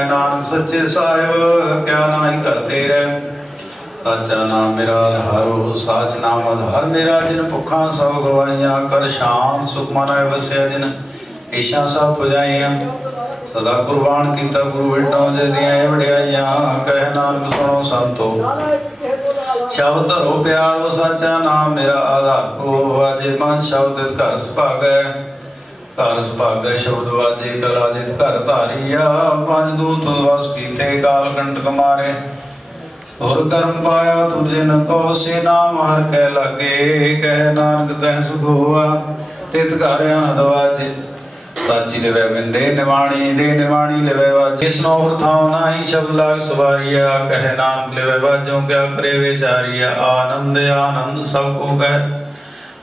नानक सच्चे साहिब क्या नाही करते रह। साचा नाम मेरा आधारो साच नाम आधार मेरा। जिन भुखा सब गवाइया कर शांत सुख मनाए वसिया। जिन ईशा सब पुजाइया सदा कुर्बान किता गुरु विटो जे दिया वड्याइया। कह नानक सुनो संतो शब्द धरो प्यारो। साचा नाम मेरा आधारो वाजे मन शब्द घर सुभागै। घर सुभागै शब्द वाजे कला जित घर धारिया। पंज दूत वस कीते काल कंटक मारे। और कर्म पाया तुझे न को से नाम हर कै लगे। कह नानक तह सुख हुआ तित घर अनंद वाजे। साची लिवै बिंदे निवाणी दे निवाणी लिवै वाजे। जिसनो थाव नाही शब्द लाग सवारिया। कह नानक लिवै वाजों क्या करे विचारिया। आनंद आनंद सब को कह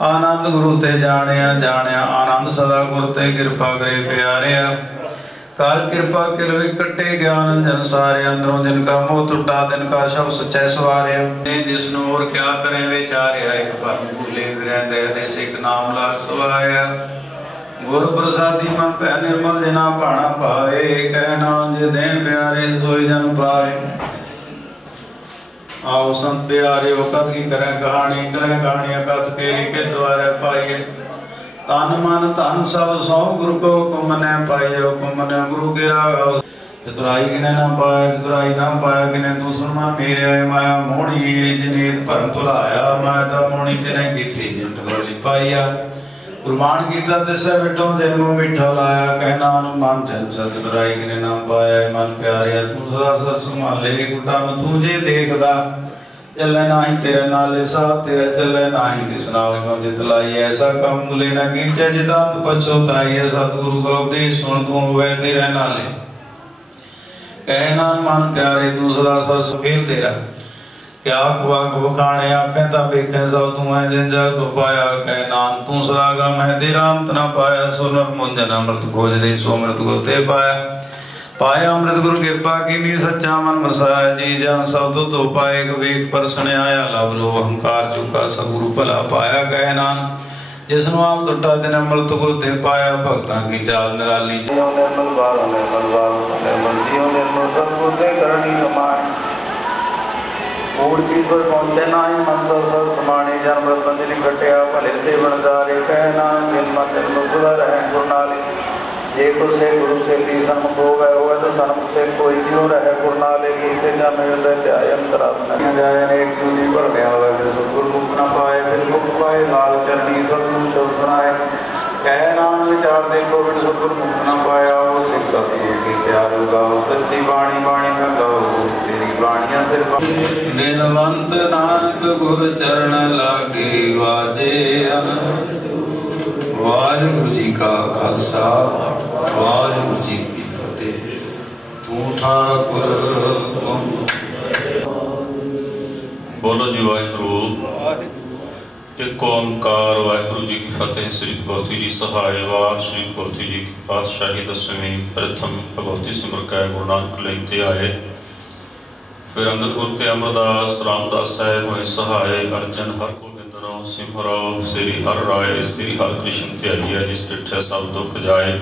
आनंद गुरु ते जानिया जानिया। आनंद सदा गुरु ते कृपा करे प्यारिया। काल कृपा किल विकटे ज्ञान जन सारे। अंदरों जिनका मोह टूटा तिनका शब सच्चै सवारे। जिसनु और क्या करें विचारिया। एक परम भूले रहंदे देश एक नाम लाग सवाया। गुर प्रसादी मन पै निर्मल जिना भाणा पावे। कह नाम जे दें प्यारे सोई जन पाए। आओ संत प्यारे कथ की करें कहानी कथ के लिखे द्वारे पाइए। तन मन धन सब सौ गुरु को हुकुम ने पाइयो। हुकुम ने गुरु के रागाओ। चतुराई किने न पाया चतुराई न पाया किने दूसर मन मेरे आए। माया मोहनी जिनेत भरम भुलाया। माया दा मोहनी तिने कीती जिन ठगोली पाइया। कुर्बान कीता तिसै विटो जन्मों मिठा लाया। कह नानक मन चंचल चतुराई किने न पाया। मन प्यारे तू सदा सत संभाले। गुटा में तू जे देखदा चले नाही तेरे नाले साथ तेरे चले नाही तिस नाल को जित लाई। ऐसा कम मुले न कीचे जिता तू पछोताई। सतगुरु का उपदेश सुन तू हुए तेरे नाले। कह नाम मन प्यारे तू सदा सत सुखेल तेरा। क्या कुआ को खाने आखे ता बेखे सब तू है जिन जग तो पाया। कह नाम तू सदा गम है तेरा अंत न पाया। सुनर मुंजन अमृत खोज दे सो अमृत को ते पाया। पाया अमृत गुरु कृपा कीनी सच्चा मन बसाया। जी जान सब तो पाए विवेक पर सुनयाया। लव लो अहंकार चुका सगुरु भला पाया। कह नानक जिसनु आप टुटा दिन अमृत गुरु ते पाया। भक्तां की चाल निराली निर्मल बाल निर्मल जियो निर्मल सतगुरु ते करनी कमाए। मूल चीज पर पहुंचे नाही मन तो सब समाने। जन्म पंजलि कटिया भले से बनदारे। कह नानक जिन मन निर्मल सुधा रहे गुरु नाले। जे कुछ से गुरु से ली सन्मुख हो गए हुए तो सन्मुख से कोई क्यों रहे। गुरु नाले गुरु से जन ध्याय अंतरा जाए एक दूरी पर गया हुआ। गुरमुख न पाए फिर मुख पाए लाल चरनी सतगुरु चौथ बनाए। कह नाम विचार देखो फिर सतगुरु मुख न पाया। वो सिख सतगुरु की प्यार गाओ सच्ची बाणी बाणी न गाओ। तेरी बाणियां सिर निलवंत नानक गुर चरण लागे वाजे। वाहिगुरु जी का खालसा वाहिगुरु जी की फतेह। तू ठाकुर तुम बोलो जी वाहिगुरु। एक ओंकार वाहिगुरु जी की फतेह। श्री भगवती जी सहाय वार श्री भगवती जी की पातशाही दसवीं प्रथम भगवती सिमर कै गुरु नानक लेते आए। फिर अंगद गुरु ते अमरदास रामदास साहिब होए सहाय। अर्जन हर सिमरो श्री हर राय श्री हर कृष्ण ध्याइया। जिस डिठे सब दुख जाए।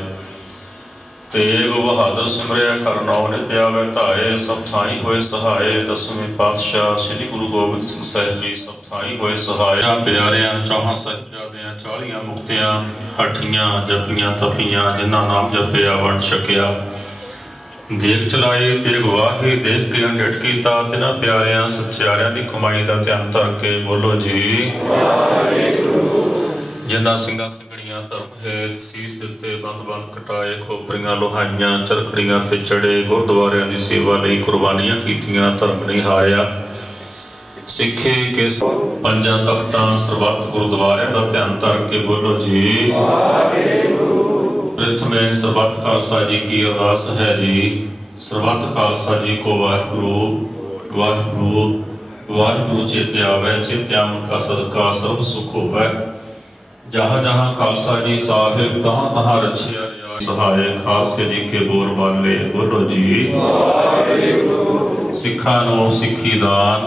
तेग बहादुर सिमरिया कर नौ नित्य आवे धाए। सब थाई होए सहाय। दसवें पातशाह श्री गुरु गोबिंद सिंह साहिब जी सब थाई होए सहाय। प्यारियां चौहां साहिबजादियां 40 मुक्तियां हठियां जपियां तपियां। जिन्ना नाम जपिया वंड छकिया। देख चलाए तेरे गवाही देख के अंडट कीता। तिना प्यारियां सच्चारियां दी कमाई दा ध्यान धर के बोलो जी। जिन्ना सिंगा सिंगड़ियां धर्म हेत सीस दिते बंद बंद कटाए। खोपरियां लोहाइयां चरखड़ियां ते चढ़े। गुरुद्वारियां दी सेवा लई कुर्बानियां कीतियां धर्म नहीं हारिया। सिखे के पंजा तख्तां सरबत गुरुद्वारियां दा ध्यान धर के बोलो जी। प्रथम सरबत खालसा जी की अरदास है जी। सरबत खालसा जी को वाहिगुरु वाहिगुरु वाहिगुरु चेते आवे। चेते आवन का सदका सर्व सुख होवे। जहाँ जहाँ खालसा जी साहिब तहाँ तहाँ रचिया सहाय। खालसे जी के बोल वाले बोलो जी। सिखा नो सिखी दान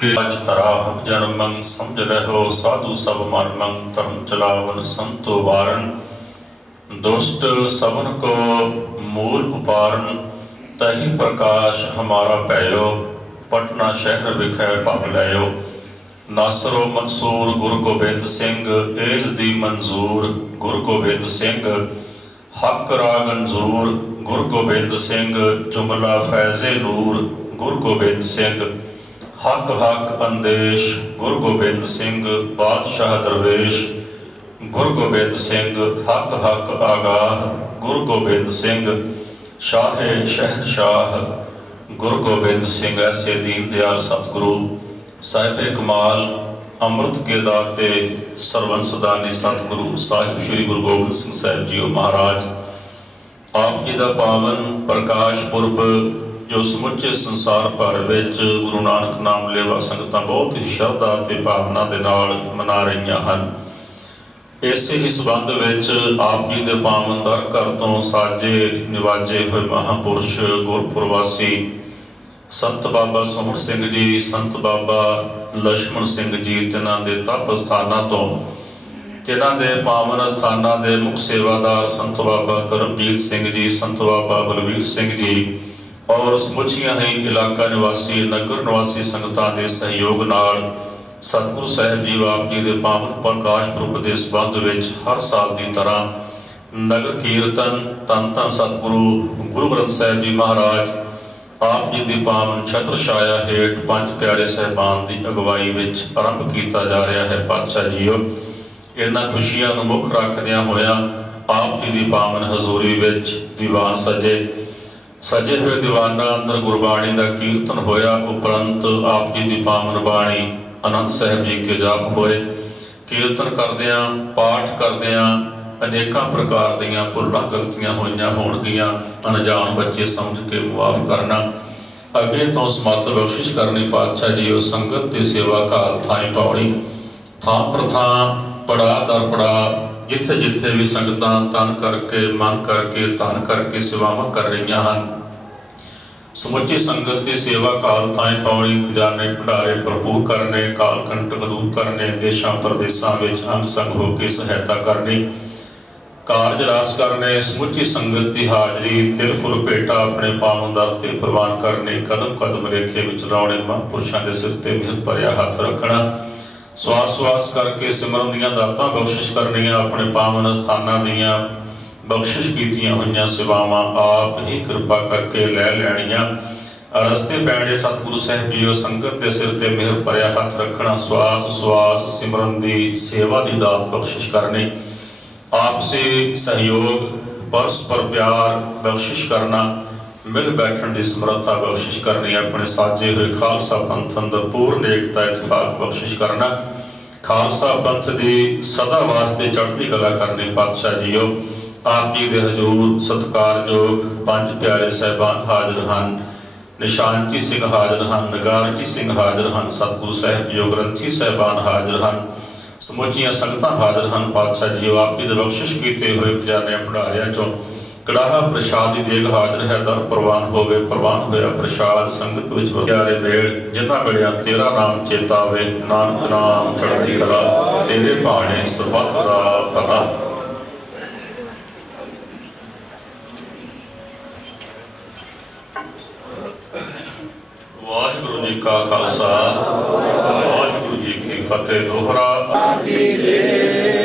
के अज तरा जन मन समझ रहो। साधु सब मन मन धर्म चलावन संतो वारण। दुष्ट सबन को मूल उपारण। तही प्रकाश हमारा पैयो, पटना शहर विखै पग लैयो। नासरो मंसूर गुरु गोबिंद सिंह, एज दी मंजूर गुरु गोबिंद सिंह। हक रागंजूर गुरु गोबिंद सिंह, जुमला फैज़े नूर गुरु गोबिंद सिंह। हक हक अंदेश गुरु गोबिंद सिंह, बादशाह दरवेश गुरु गोबिंद सिंह। हक हक आगाह गुरु गोबिंद सिंह, शाहे शहनशाह गुरु गोबिंद सिंह। ऐसे दीन दयाल सतगुरु साहिब कमाल अमृत के दाते सरवंसदानी सतगुरु साहिब श्री गुरु गोबिंद सिंह साहिब जी महाराज आप जी का पावन प्रकाश पुरब जो समुचे संसार भर विच गुरु नानक नाम लेवा संगतां बहुत ही श्रद्धा ते भावना दे नाल मना रही हैं। इसे ही संबंध विच आप जी के पावन दर घर तो साजे निवाजे हुए महापुरुष गुरपुरवासी संत बाबा सोहण सिंह जी, संत बाबा लक्ष्मण सिंह जी, तिन्हां दे तप स्थानां तो तिन्हां दे पावन स्थानां दे मुख सेवादार संत बाबा करमजीत सिंह जी, संत बाबा बलवीर सिंह जी और समुचिया ही इलाका निवासी नगर निवासी संगतां दे सहयोग नाल सतगुरु साहिब जी आप जी के पावन प्रकाश पुरब के संबंध विच हर साल की तरह नगर कीर्तन धन धन सतगुरु गुरु ग्रंथ साहिब जी महाराज आप जी की पावन छत्र छाया हेठ पंज प्यारे साहिबान की अगवाई विच आरंभ किया जा रहा है। पातशाह जीओ इन्हां खुशियां नूं मुख रखदियां होया आप जी की पावन हजूरी विच दीवान सजे हुए दीवाना अंदर गुरबाणी का कीर्तन होया। उपरंत आप जी की पावन बाणी आनंद साहिब जी के जाप होए। कीर्तन करदियां पाठ करदियां अनेकों प्रकार दीयां भुलां गलतियां होईयां होणगियां अनजान बच्चे समझ के मुआफ करना, अगे तो समर्थ बख्शिश करनी। पातशाह जी उस संगत की सेवा काल थाई पाउणी थां पर थां पड़ा दर पड़ा जिथे जिथे भी संगतां तन करके मन करके धन करके सेवावां कर रही हैं। समुची संगत की सेवा काल थाई पाउणी खजाने भंडारे भरपूर करने, काल कंटक दूर करने, देशों प्रदेशों में अंग संग होकर सहायता करनी, कारज रास करने, समुची संगत की हाजरी तिल फुल भेटा अपने पावन दर ते प्रवान करने, कदम कदम रेखे विच लाउणे, महापुरुषों के सिर ते मिहर भरिया हथ रखना, श्वास श्वास करके सिमरन दीयां दातां बख्शिश करनियां, अपने पावन स्थानां दीयां बख्शिश कीतियां होईयां सेवावां आप ही कृपा करके लै लैणियां। रस्ते पैणे सतगुरु साहिब जीओ संगत के सिर ते मिहर भरिया हथ रखना, श्वास श्वास सिमरन की सेवा की दात बख्शिश करनी, आपसी सहयोग परस्पर प्यार बख्शिश करना, मिल बैठन की समर्था बख्शिश करनी, अपने साजे हुए खालसा पंथ अंदर पूर्ण एकता इतफाक बख्शिश करना, खालसा पंथ की सदा वास्ते चढ़ती कला करनी। पातशाह जीओ आप जी के हजूर सत्कारयोग पंज प्यारे साहिबान हाजिर हैं, निशान जी सिंह हाजिर हैं, नगार जी सिंह हाजिर हैं, सतगुरु साहिब जीओ ग्रंथी साहिबान हाजिर हैं, समुचिया संगतां हाजिर हैं। पातशाह जीओ आप जी के बख्शिश किए हुए खजाने भंडारियां चों कड़ाहा प्रसाद की देग हाजिर है, दर प्रवान होवे, प्रवान होया प्रसाद संगत विच प्यारे मेल, जिन्हां मिलिया तेरा नाम चेता आवे, नानक नाम चढ़ती कला, तेरे भाणे सबत दा भला। वाहिगुरु जी का खालसा वाहिगुरु जी की फतेह। दोहरा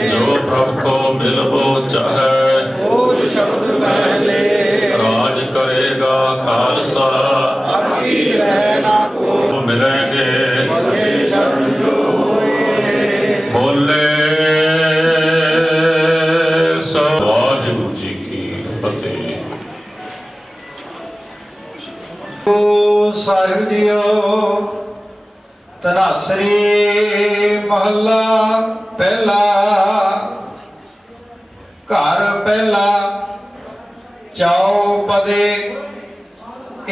जो प्रभु को मिलबो चाहे शब्द पहले, राज करेगा खालसा मिलेंगे बोले सो। वाहिगुरु जी की फतेह। साहिब जीओ तनासरी महला पहला, घर पहला चौपदे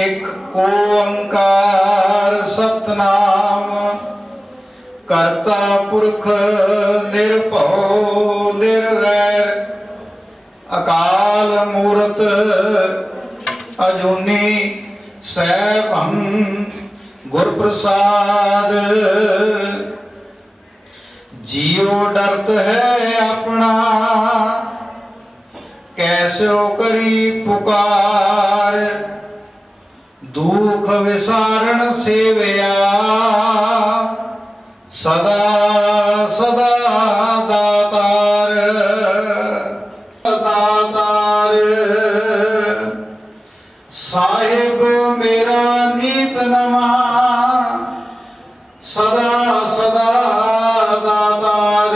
एक ओंकार सतनाम, करता पुरख निर्भव निर्वैर, अकाल मूरत अजूनी सैभं गुर प्रसाद। जियो डरत है अपना कैसो करी पुकार, दुख विसारण सेवया सदा सदा दातार दातार साहिब मेरा नीत नमा सदा सदा दातार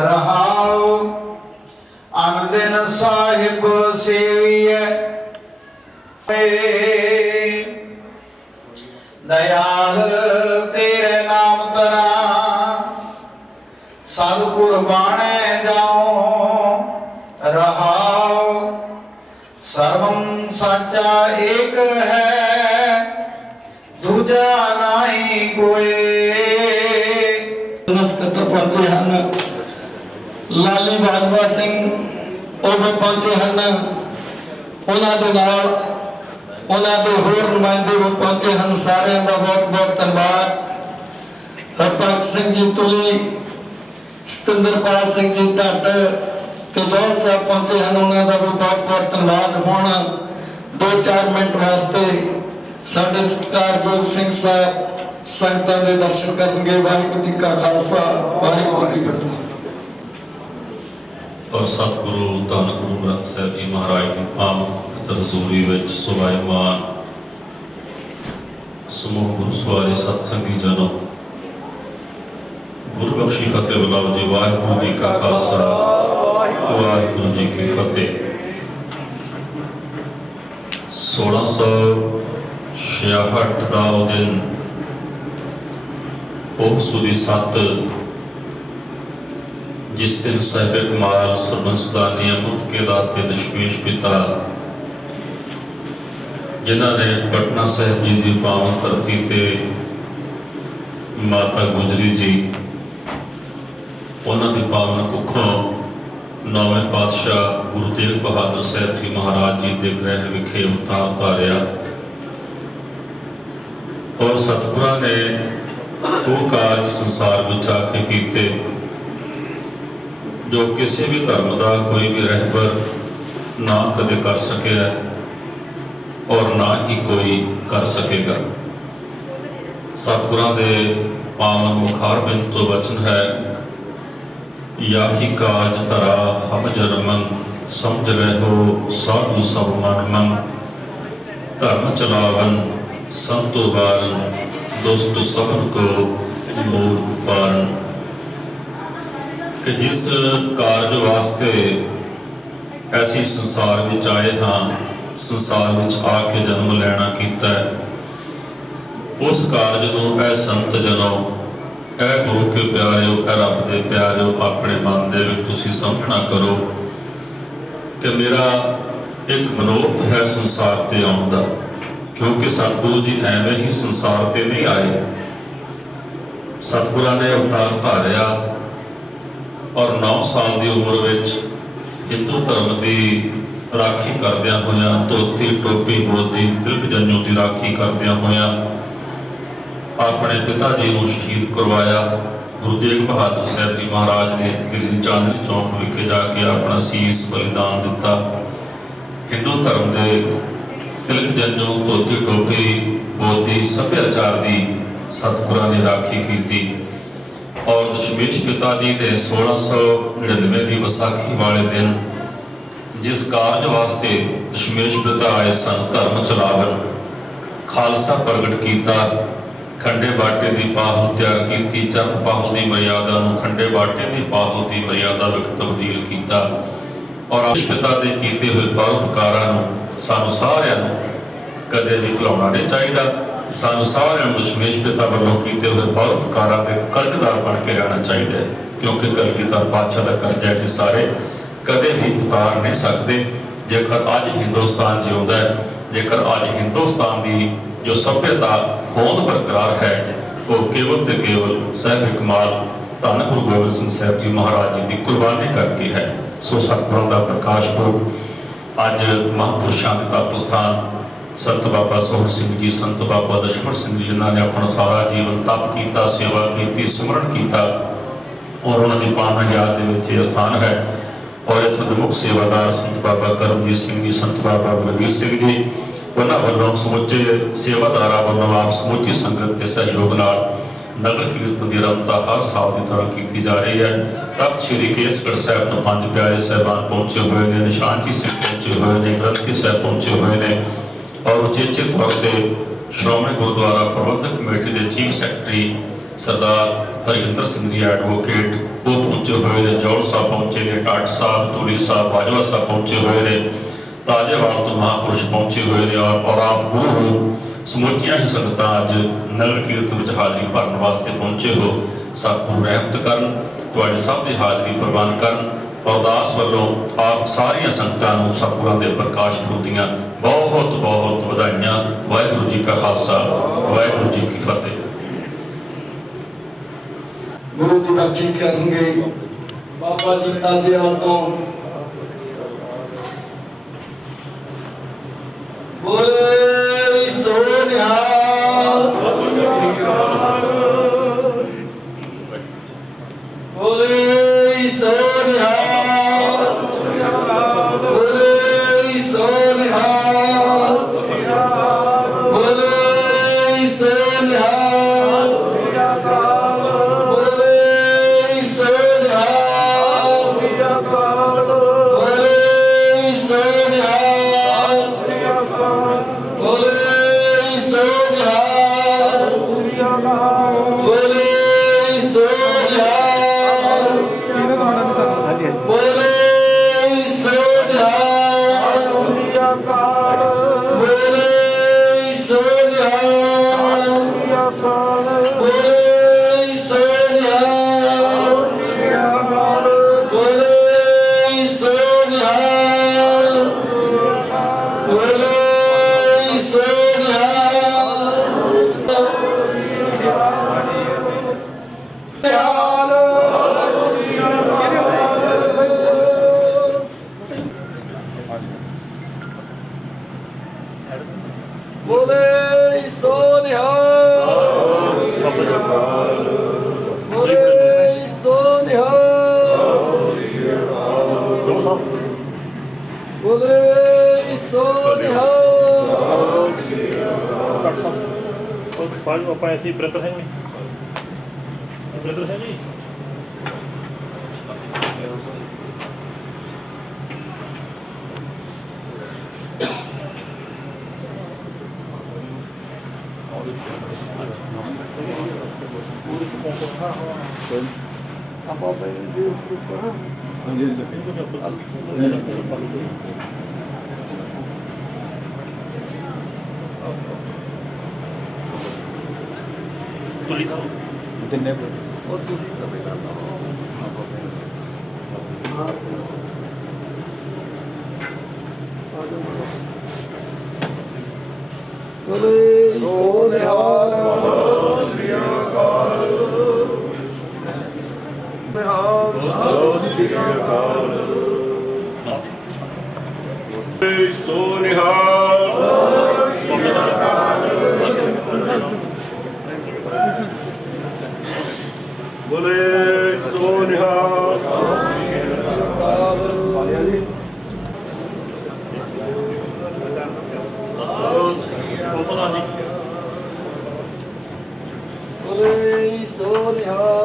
रहाओ अन दिन साहिब सेविय दयाल तेरे नाम तरा सतगुर बाणे जाओ रहाओ सर्वं साचा एक है दूजा नहीं कोई। नमस्कार पहुंचे हैं लाली बाजवा सिंह ਉਹ ਵੀ ਪਹੁੰਚੇ ਹਨ ਉਹਨਾਂ ਦੇ ਨਾਲ ਉਹਨਾਂ ਦੇ ਹੋਰ ਨੁਮਾਇੰਦੇ ਵੀ ਪਹੁੰਚੇ ਹਨ। ਸਾਰਿਆਂ ਦਾ ਬਹੁਤ ਬਹੁਤ ਧੰਨਵਾਦ। ਹਰਪ੍ਰੀਤ ਸਿੰਘ ਜੀ ਤੁਲੀ, ਸਤਿੰਦਰਪਾਲ ਸਿੰਘ ਜੀ ਢੱਟ ਤੇ ਜੋੜ ਸਾਹਿਬ ਪਹੁੰਚੇ ਹਨ, ਉਹਨਾਂ ਦਾ ਵੀ ਬਹੁਤ ਬਹੁਤ ਧੰਨਵਾਦ। ਹੁਣ 2-4 ਮਿੰਟ ਵਾਸਤੇ ਸਾਡੇ ਸਤਿਕਾਰਯੋਗ ਸਿੰਘ ਸਾਹਿਬ ਸੰਗਤਾਂ ਦੇ ਦਰਸ਼ਨ ਕਰਨਗੇ। ਵਾਹਿਗੁਰੂ ਜੀ ਕਾ ਖਾਲਸਾ ਵਾਹਿਗੁਰੂ ਜੀ ਕੀ ਫਤਿਹ। और सतगुरु धन गुरु ग्रंथ साहिब जी महाराज की पावन हजूरी विच सुभाईमान समूह गुरु सवारे सतसंगी जनों, गुरु बख्शी फतेह बुलाओ जी। वाहिगुरू जी का खालसा वाहिगुरू जी की फतेह। 1666 ਦਾ ਉਹ ਦਿਨ ਉਹ ਸੂਰੀ 7 जिस दिन साहिब कमाल सरबंसदानी अमृत के दाते दशमेश पिता जिन्होंने पटना साहिब जी की पावन धरती ते माता गुजरी जी उन्होंने पावन कुखों 9वें पातशाह गुरु तेग बहादुर साहिब जी महाराज जी के गृह विखे अवतार उतारिया और सतगुरां ने वो कारज संसार में आके कीते जो किसी भी धर्म का कोई भी रहबर ना कदे कर सके और ना ही कोई कर सकेगा। सतगुरां दे पावन मुखारबिंद तो वचन है, या ही काज धरा हम जन्मन समझ रहो साधु सब मन मन धर्म चलावन संतो बारन दुष्ट सबन को मूल पारन। कि जिस कारज वास्ते ऐसी संसार में आए हाँ, संसार में आके जन्म लेना कीता है, उस कारज को ऐ संत जनों, ऐ गुरु के प्यारे, ऐ रब के प्यारे, अपने मन दे विच तुसीं समझना करो कि मेरा एक मनोरथ है संसार ते आउण दा। क्योंकि सतगुरु जी एवें ही संसार ते नहीं आए। सतगुरां ने अवतार धारिया और 9 साल की उम्र विच हिंदू धर्म की राखी करदियां होया, धोती टोपी बोधी तिलक जंजू की राखी करदियां होया अपने पिता जी को शहीद करवाया। गुरु तेग बहादुर साहब जी महाराज ने दिल्ली चांदनी चौक विखे जाके अपना शीस बलिदान दिता। हिंदू धर्म के तिलक जंजू धोती टोपी बोधी सभ्याचार की सतगुरां ने राखी की। और दशमेश पिता जी ने 1699 की विसाखी वाले दिन जिस कारज वास्ते दशमेश पिता आए सन, धर्म चलावन खालसा प्रगट किया, खंडे बाटे की पाहु तैयार की, चरण पाहु की मर्यादा खंडे बाटे की पाहु की मर्यादा विच तब्दील किया। और पिता के किए हुए परोपकारां सानू सारिआं नूं कदे भी भुलाउणा नहीं चाहिए। सानू सारिआं नूं दशमेश पिता वालों किए हुए परोपकारां दे कर्जदार बन के रहना चाहिए, क्योंकि कलगीधर पातशाह का कर्जा असीं सारे कदे भी उतार नहीं सकते। जेकर अज हिंदुस्तान जिउंदा है, जेकर अज हिंदुस्तान की जो सभ्यता होंद बरकरार है, वो केवल ते केवल साहिब कमाल धन गुरु गोबिंद सिंह साहिब जी महाराज जी की कुर्बानी करके है। सो सतगुरां दा प्रकाश पुरब अज महापुरुषों के तप स्थान संत बाबा सोहन सिंह जी, संत बाबा दशमन सिंह जी, जिन्होंने अपना सारा जीवन तप किया, सेवा की, सुमरण किया और उन्होंने पावन याद के स्थान है। और इतों के मुख्य सेवादार संत बाबा करमजीत सिंह जी, संत बाबा बलबीर सिंह जी ਉਹਨਾਂ ਵੱਲੋਂ ਸਮੁੱਚੇ ਸੇਵਾਦਾਰਾਂ ਵੱਲੋਂ ਆਪ ਸਮੁੱਚੀ ਸੰਗਤ ਦੇ ਸਹਿਯੋਗ ਨਾਲ ਨਗਰ ਕੀਰਤਨ ਦੀ ਰਮਤਾ ਹਰ ਸਾਲ ਦੀ ਤਰ੍ਹਾਂ ਕੀਤੀ ਜਾ ਰਹੀ ਹੈ। ਤਖਤ ਸ਼੍ਰੀ ਕੇਸਗੜ੍ਹ ਸਾਹਿਬ ਤੋਂ 5 ਪਿਆਰੇ ਸਾਹਿਬਾਨ ਪਹੁੰਚੇ ਹੋਏ ਨੇ, ਨਿਸ਼ਾਨਜੀ ਸਿੰਘ ਪਹੁੰਚੇ ਹੋਏ ਨੇ, ਗ੍ਰੰਥੀ ਸਾਹਿਬ ਪਹੁੰਚੇ ਹੋਏ ਨੇ ਔਰ ਉਚੇਚੇ ਤੌਰ ਤੇ ਸ਼੍ਰੋਮਣੀ ਗੁਰਦੁਆਰਾ ਪ੍ਰਬੰਧਕ ਕਮੇਟੀ ਦੇ ਚੀਫ ਸੈਕਟਰੀ ਸਰਦਾਰ ਹਰਿੰਦਰ ਸਿੰਘ ਜੀ ਐਡਵੋਕੇਟ ਉਹ ਪਹੁੰਚੇ ਹੋਏ ਨੇ, ਜੌਲ ਸਾਹਿਬ ਪਹੁੰਚੇ ਨੇ, ਟਾਟ ਸਾਹਿਬ, ਧੂਰੀ ਸਾਹਿਬ, ਬਾਜਵਾ ਸਾਹਿਬ ਪਹੁੰਚੇ ਹੋਏ ਨੇ, ਤਾਜੇਵਾਲ ਤੋਂ ਮਹਾਂਪੁਰਸ਼ ਪਹੁੰਚੇ ਹੋਏ ਨੇ ਔਰ ਆਪ ਗੁਰੂ ਸਮੁੱਚੀਆਂ ਹੀ ਸੰਗਤਾਂ ਅੱਜ ਨਗਰ ਕੀਰਤਨ ਵਿੱਚ ਹਾਜ਼ਰੀ ਭਰਨ ਵਾਸਤੇ ਪਹੁੰਚੇ ਹੋ। ਸਤਿਗੁਰੂ ਰਹਿਮਤ ਕਰਨ, ਤੁਹਾਡੇ ਸਭ ਦੀ ਹਾਜ਼ਰੀ ਪ੍ਰਵਾਨ ਕਰਨ। ਅਰਦਾਸ ਵੱਲੋਂ ਆਪ ਸਾਰੀਆਂ ਸੰਗਤਾਂ ਨੂੰ ਸਤਿਗੁਰਾਂ ਦੇ ਪ੍ਰਕਾਸ਼ ਪੁਰਬ ਦੀਆਂ ਬਹੁਤ ਬਹੁਤ ਵਧਾਈਆਂ। ਵਾਹਿਗੁਰੂ ਜੀ ਕਾ ਖਾਲਸਾ, ਵਾਹਿਗੁਰੂ ਜੀ ਕੀ ਫਤਿਹ। ਗੁਰੂ ਦੀ ਬਖਸ਼ਿਸ਼ ਕਰਨਗੇ ਬਾਬਾ ਜੀ ਤਾਜੇਵਾਲ ਤੋਂ। ਬੋਲੇ ਸੋ ਨਿਹਾਲ, ਬੋਲੇ ਸੋ ਨਿਹਾਲ, ਬੋਲੇ ਸੋ ਨਿਹਾਲ, ਬੋਲੇ ਸੋ ਨਿਹਾਲ, ਬੋਲੇ ਸੋ ਨਿਹਾਲ, ਬੋਲੇ ਸੋ ਨਿਹਾਲ, ਬੋਲੇ ਸੋ ਨਿਹਾਲ, ਬੋਲੇ ਸੋ ਨਿਹਾਲ, ਬੋਲੇ ਸੋ ਨਿਹਾਲ, ਬੋਲੇ ਸੋ ਨਿਹਾਲ, ਬੋਲੇ ਸੋ ਨਿਹਾਲ, ਬੋਲੇ ਸੋ ਨਿਹਾਲ, ਬੋਲੇ ਸੋ ਬੋਲੇ ਸੋ ਨਿਹਾਲ, ਬੋਲੇ ਸੋ ਨਿਹਾਲ, ਬੋਲੇ ਸੋ ਨਿਹਾਲ। ਪਾਣੀ ਆਪਾਂ ਐਸੀ ਬ੍ਰਦਰ ਹੈ ਜੀ, ਬ੍ਰਦਰ ਹੈ ਜੀ। ਬੋਲੇ ਸੋ ਨਿਹਾਲ, ਸੋ ਨਿਹਾਲ, ਬੋਲੇ ਸੋ ਨਿਹਾਲ, ਬੋਲੇ ਸੋ ਨਿਹਾਲ।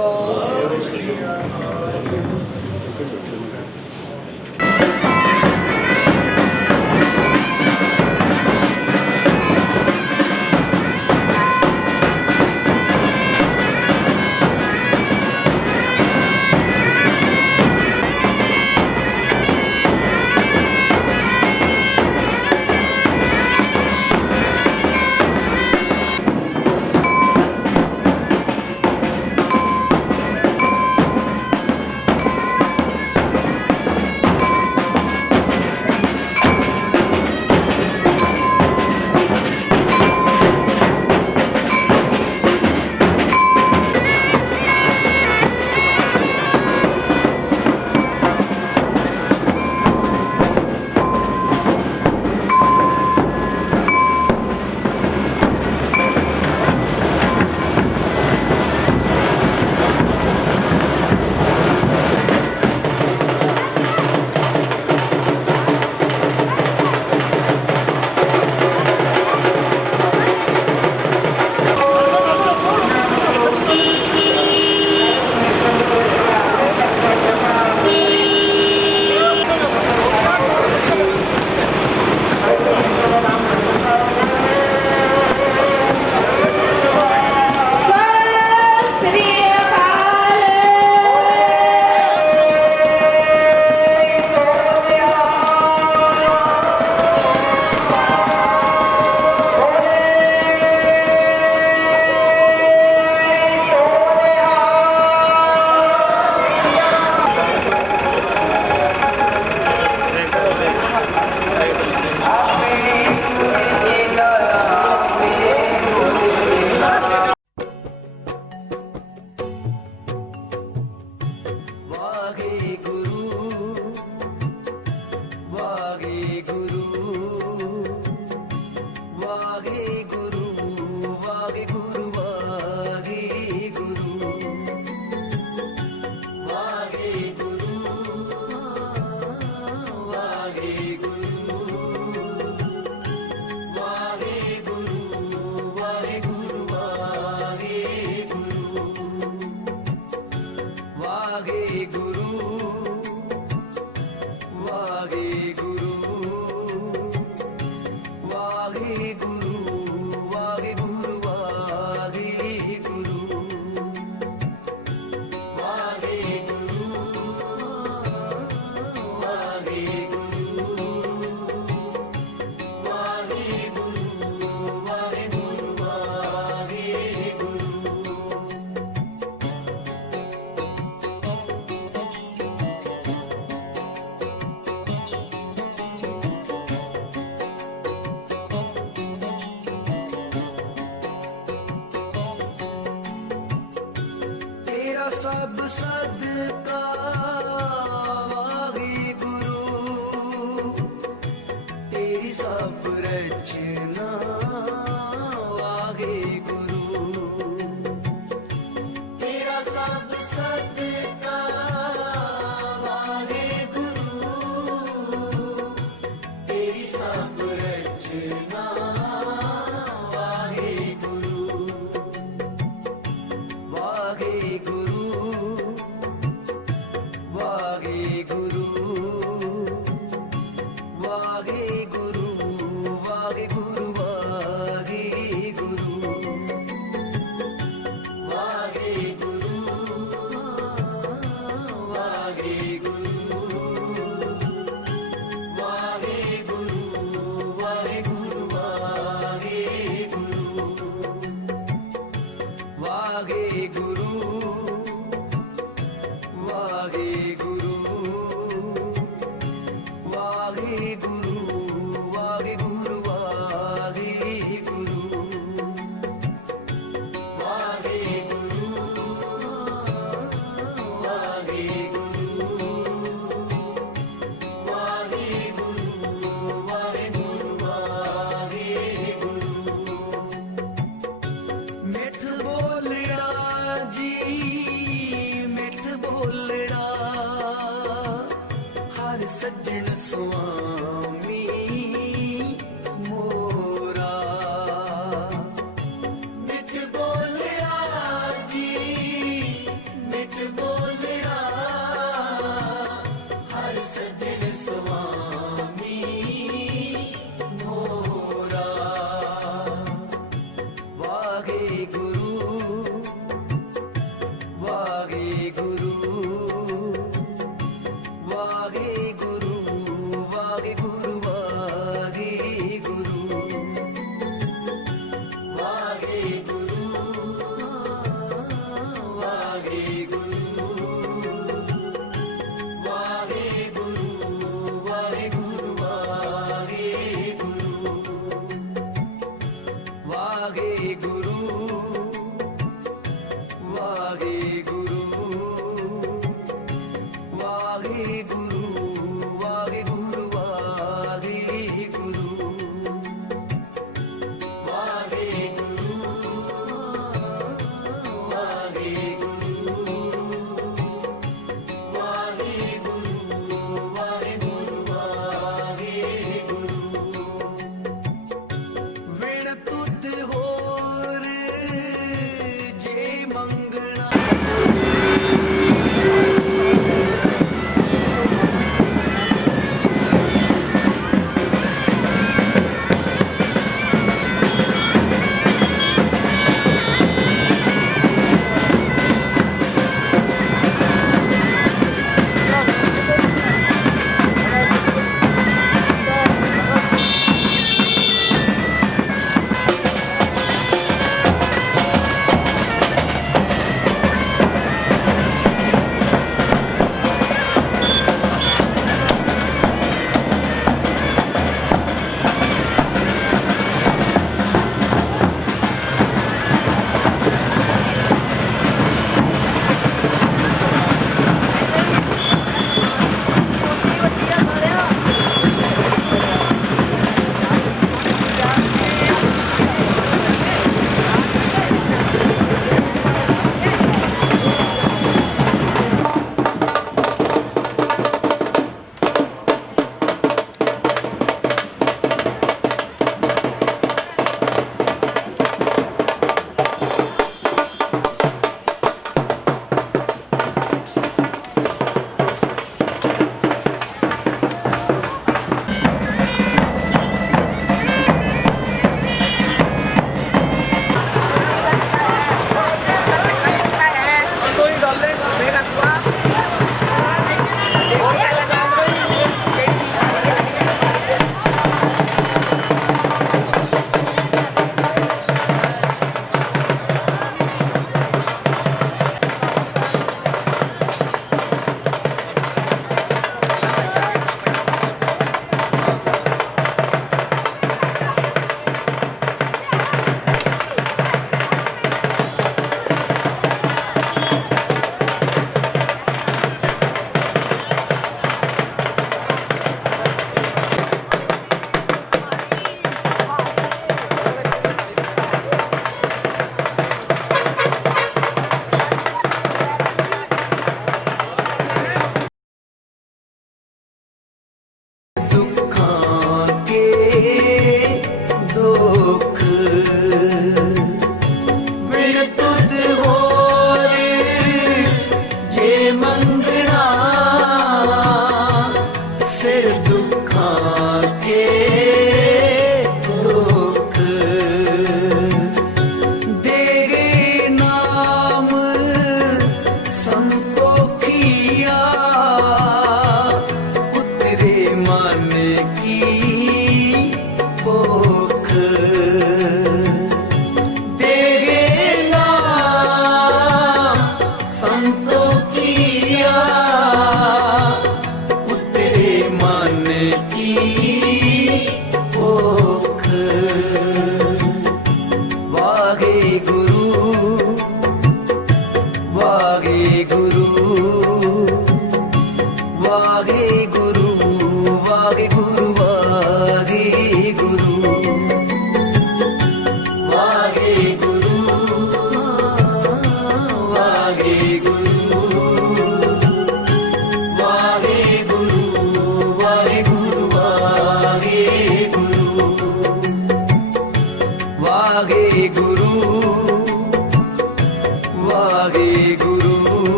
ਵਾਹਿਗੁਰੂ ਵਾਹਿਗੁਰੂ ਵਾਹਿਗੁਰੂ ਵਾਹਿਗੁਰੂ ਵਾਹਿਗੁਰੂ ਵਾਹਿਗੁਰੂ ਵਾਹਿਗੁਰੂ ਵਾਹਿਗੁਰੂ ਵਾਹਿਗੁਰੂ ਵਾਹਿਗੁਰੂ ਵਾਹਿਗੁਰੂ ਵਾਹਿਗੁਰੂ ਵਾਹਿਗੁਰੂ ਤੇਰਾ ਸਭ ਸਦਕਾ ਵਾਹਿਗੁਰੂ ਤੇਰੀ ਸਭ ਰਚਨਾ ਵਾਹਿਗੁਰੂ ਤੇਰਾ ਸਭ ਸਦਕਾ ਵਾਹਿਗੁਰੂ ਤੇਰੀ ਸਭ ਰਚਨਾ ਵਾਹਿਗੁਰੂ ਵਾਹਿਗੁਰੂ ਵਾਹਿਗੁਰੂ ਵਾਹਿਗੁਰੂ ਵਾਹਿਗੁਰੂ ਵਾਹਿਗੁਰੂ ਵਾਹਿਗੁਰੂ ਵਾਹਿਗੁਰੂ ਵਾਹਿਗੁਰੂ ਵਾਹਿਗੁਰੂ ਵਾਹਿਗੁਰੂ ਵਾਹਿਗੁਰੂ ਵਾਹਿਗੁਰੂ ਮਿੱਠ ਬੋਲਣਾ ਜੀ ਮਿੱਠ ਬੋਲਣਾ ਹਰ ਸੱਜਣ ਸੁਆਮੀ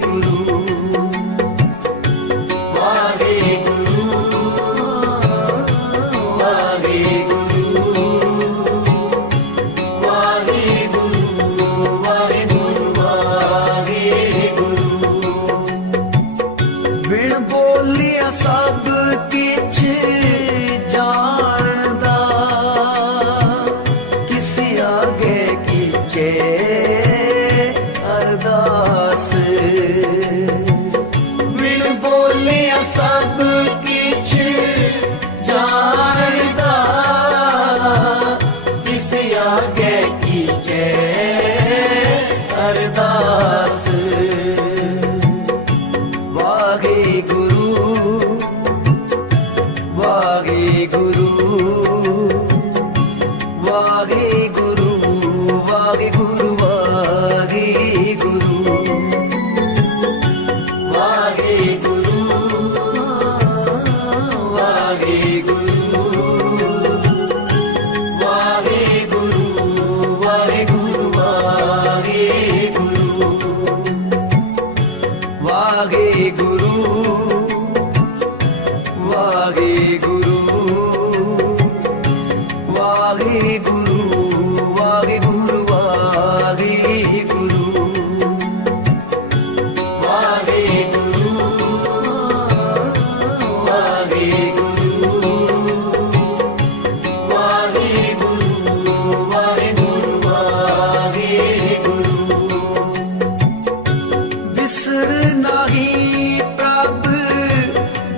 ਗੁਰੂ ਵਾਹਿਗੁਰੂ ਵਾਹਿਗੁਰੂ ਵਾਹਿਗੁਰੂ ਵਾਹਿਗੁਰੂ ਵਾਹਿਗੁਰੂ ਬਿਨ ਬੋਲਿਆ ਸਭ ਕਿਛ ਜਾਣਦਾ ਕਿਸ ਆਗੇ ਕੀਚੇ ਅਰਦਾਸ ਬਿਨ ਬੋਲਿਆ ਸਭ ਕਿਛ ਜਾਣਦਾ ਕਿਸ ਆਗੇ ਕੀਚੇ ਅਰਦਾਸ ਵਾਹਿਗੁਰੂ ਵਾਹਿਗੁਰੂ ਵਾਹਿਗੁਰੂ ਵਾਹਿਗੁਰੂ ਵਾਹਿਗੁਰੂ ਵਾਹਿਗੁਰੂ ਵਾਹਿਗੁਰੂ ਵਾਹਿਗੁਰੂ ਵਾਹਿਗੁਰੂ ਵਾਹਿਗੁਰੂ ਵਾਹਿਗੁਰੂ ਵਾਹਿਗੁਰੂ ਵਾਹਿਗੁਰੂ ਵਾਹਿਗੁਰੂ ਵਾਹਿਗੁਰੂ ਬਿਸਰ ਨਹੀਂ ਪ੍ਰਭ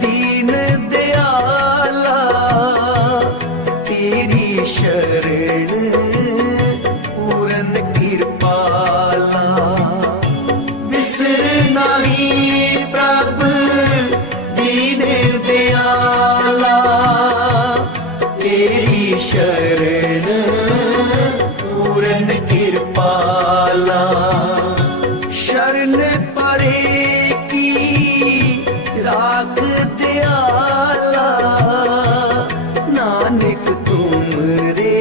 ਦੀਨ ਦਿਆਲਾ ਤੇਰੀ ਸ਼ਰਣ ਪੂਰਨ ਕਿਰਪਾਲਾ ਬਿਸਰ ਨਹੀਂ ਪ੍ਰਭ ਦੀਨ ਦਿਆਲਾ ਤੇਰੀ ਸ਼ਰਣ ਪੂਰਨ ਕਿਰਪਾਲਾ शरण परे की राख दयाला नानक तुम रे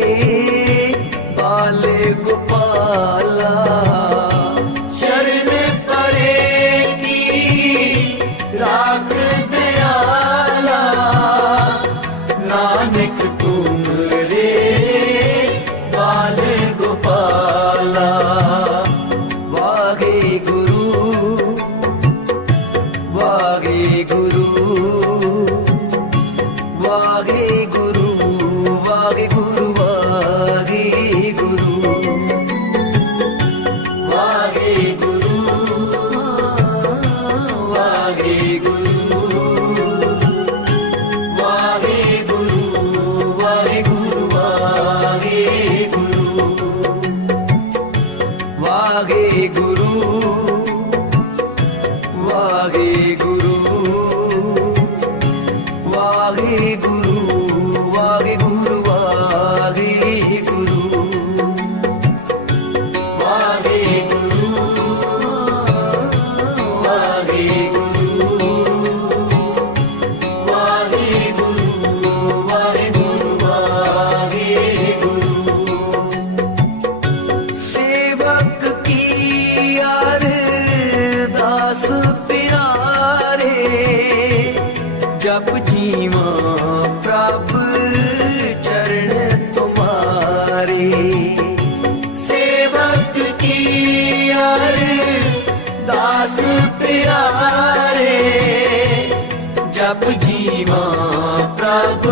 बाल गोपाला शरण परे की राख दयाला नानक तुम रे बाल गोपाला वाहिगुरु वाहिगुरु वाहिगुरु वाहिगुरु वाहिगुरु वाहिगुरु वाहिगुरु वाहिगुरु वाहिगुरु वाहिगुरु वाहिगुरु वाहिगुरु वाहिगुरु वाहिगुरु सेवक की अरदास प्यारे जप जीवा प्रभ चरण तुम्हारे सेवक की अरदास प्यारे जप जीवा प्रभ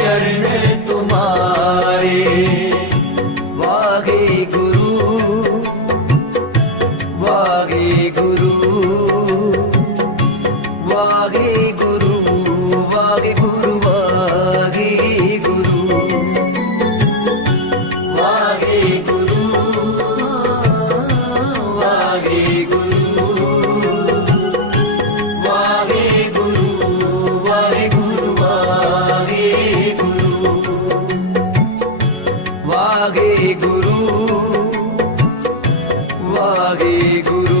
चरण तुम्हारे वाहिगुरु वाहिगुरु वाहिगुरु वाहिगुरु वाहिगुरु वाहिगुरु वाहिगुरु वाहिगुरु वाहिगुरु वाहिगुरु वाहिगुरु वाहिगुरु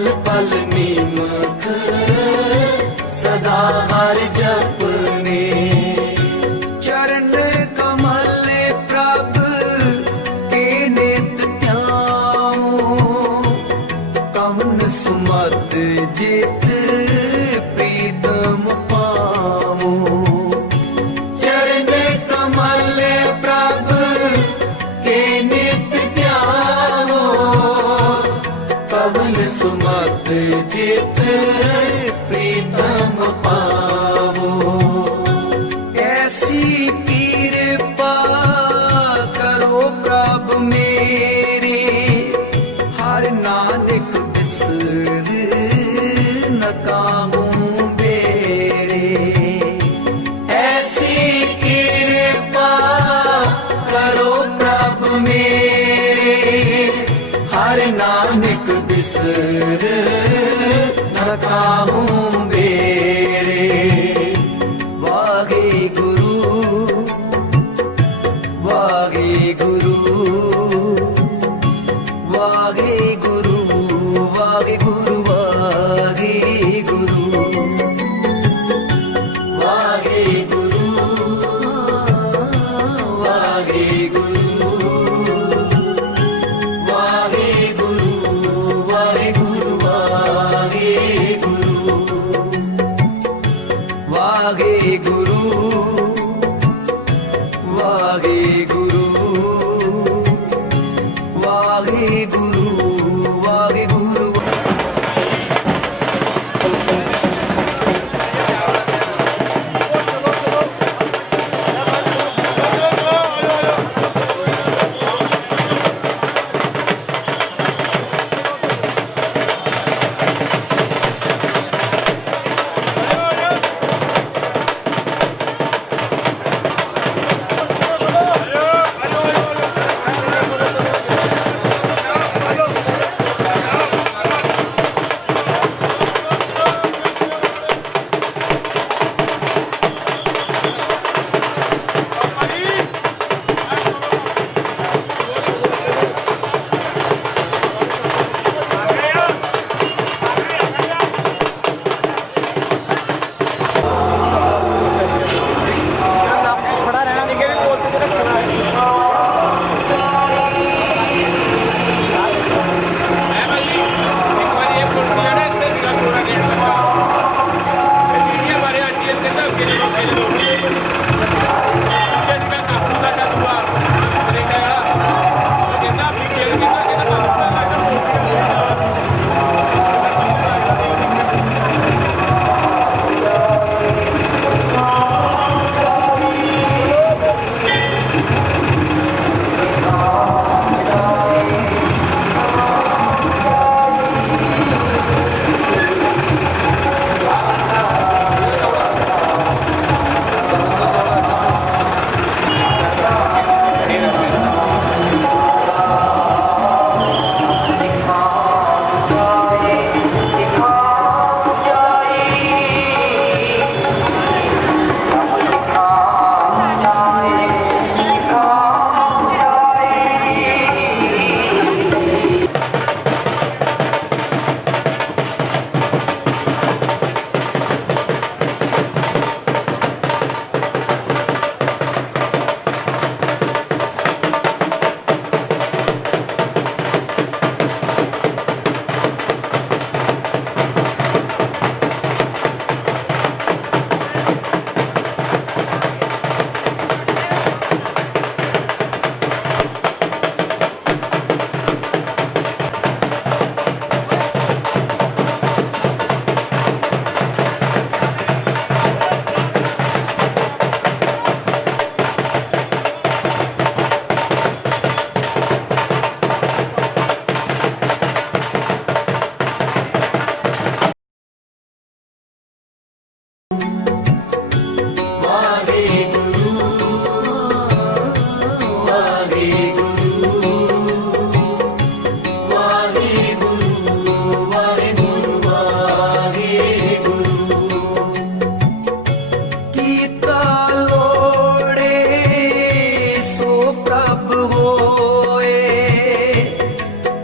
पल पल नीमक सदा हर जपने चरण कमल प्रभ के नित ध्याओ कवन सुमत जित प्रीतम पाओ चरण कमल प्रभ के नित ध्याओ कवन सुमत जित प्रीतम पावो ऐसी कृपा करो प्रभ मेरे हर नानक बिसर न काहूँ बेरे ऐसी कृपा करो प्रभ मेरे हर नानक बिसर न काहूँ बेरे वाहे गुरु वाहे गुरु वाहे गुरु वाहे गुरु वाहे गुरु वाहे गुरु वाहे गुरु वाहे गुरु वाहे गुरु वाहे गुरु वाहे गुरु वाहे गुरु वाहे गुरु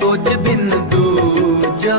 तुझ बिन दूजा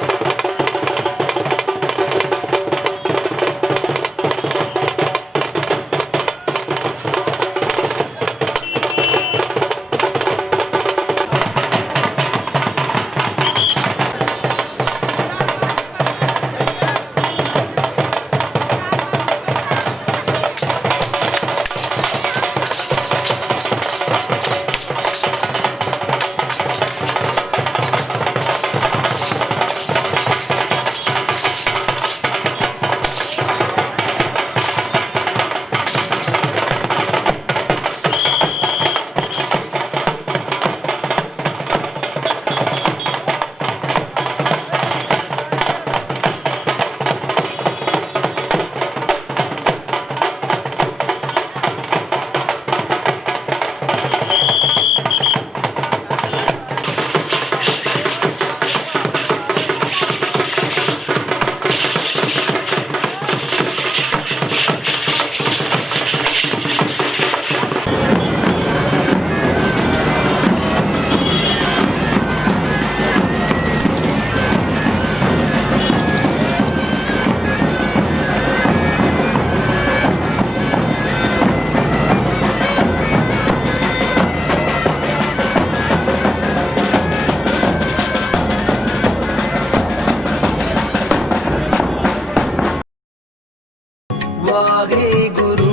ਵਾਹਿਗੁਰੂ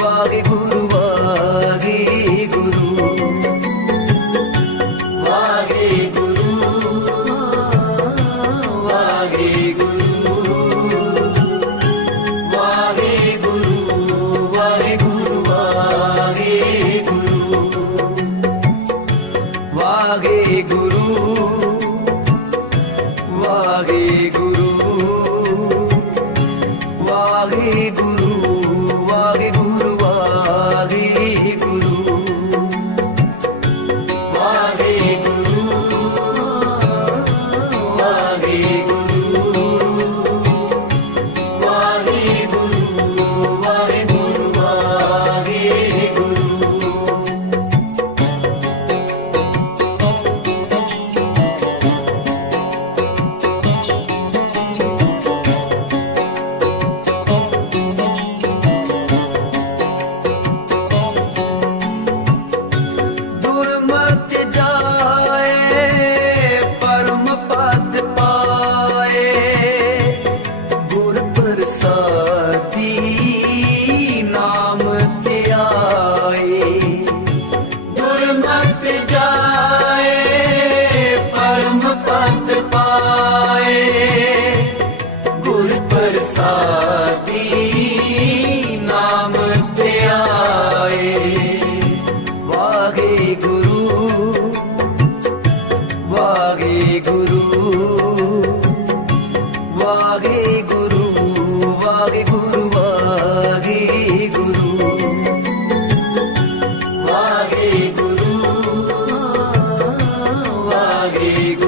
ਵਾਹਿਗੁਰੂ ਵਾਹਿਗੁਰੂ ਵਾਹਿਗੁਰੂ ਦੁਰਮਤਿ ਜਾਏ ਪਰਮ ਪਦ ਪਾਏ ਗੁਰ ਪ੍ਰਸਾਦੀ ਨਾਮ ਧਿਆਏ ਦੁਰਮਤਿ ਜਾਏ ਪਰਮ ਪਦ ਪਾਏ ਗੁਰ ਪ੍ਰਸਾਦੀ ਨਾਮ ਧਿਆਏ ਵਾਹਿਗੁਰੂ ਵਾਹਿਗੁਰੂ ਵਾਹਿਗੁਰੂ ਵਾਹਿਗੁਰੂ ਵਾਹਿਗੁਰੂ ਵਾਹਿਗੁਰੂ ਵਾਹਿਗੁਰੂ ਵਾਹਿਗੁਰੂ ਵਾਹਿਗੁਰੂ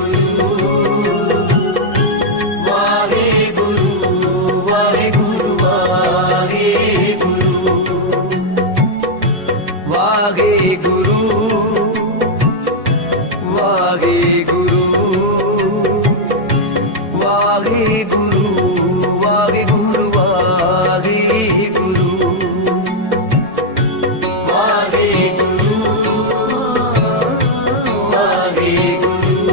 ਵਾਹਿਗੁਰੂ ਵਾਹਿਗੁਰੂ ਵਾਹਿਗੁਰੂ ਵਾਹਿਗੁਰੂ ਵਾਹਿਗੁਰੂ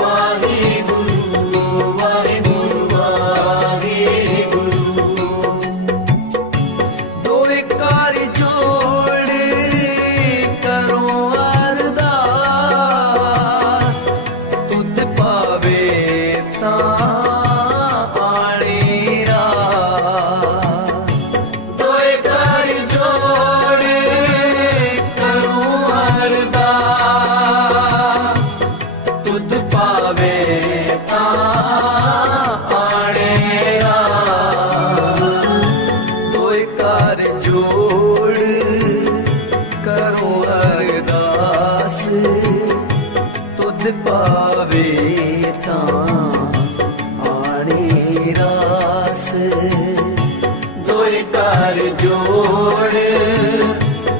ਵਾਹਿਗੁਰੂ ਵਾਹਿਗੁਰੂ ਵਾਹਿਗੁਰੂ ਦੋਏ ਕਰ ਜੋੜ ਕਰੋ ਅਰਦਾਸ ਤੁਧ ਪਾਵੇ ਤਾਂ ਆਣੇ ਰਾਸ ਦੋਏ ਕਰ ਜੋੜ ਕਰੋ ਅਰਦਾਸ ਤੁਧ ਪਾਵੇ ਤਾਂ ਆਣੇ ਰਾਸ ਦੋਏ ਕਰ ਜੋੜ ਕਰੋ ਅਰਦਾਸ ਤੁਧ ਪਾਵੇ ਤਾਂ ਆਣੇ ਰਾਸ ਦੋਏ ਕਰ ਜੋੜ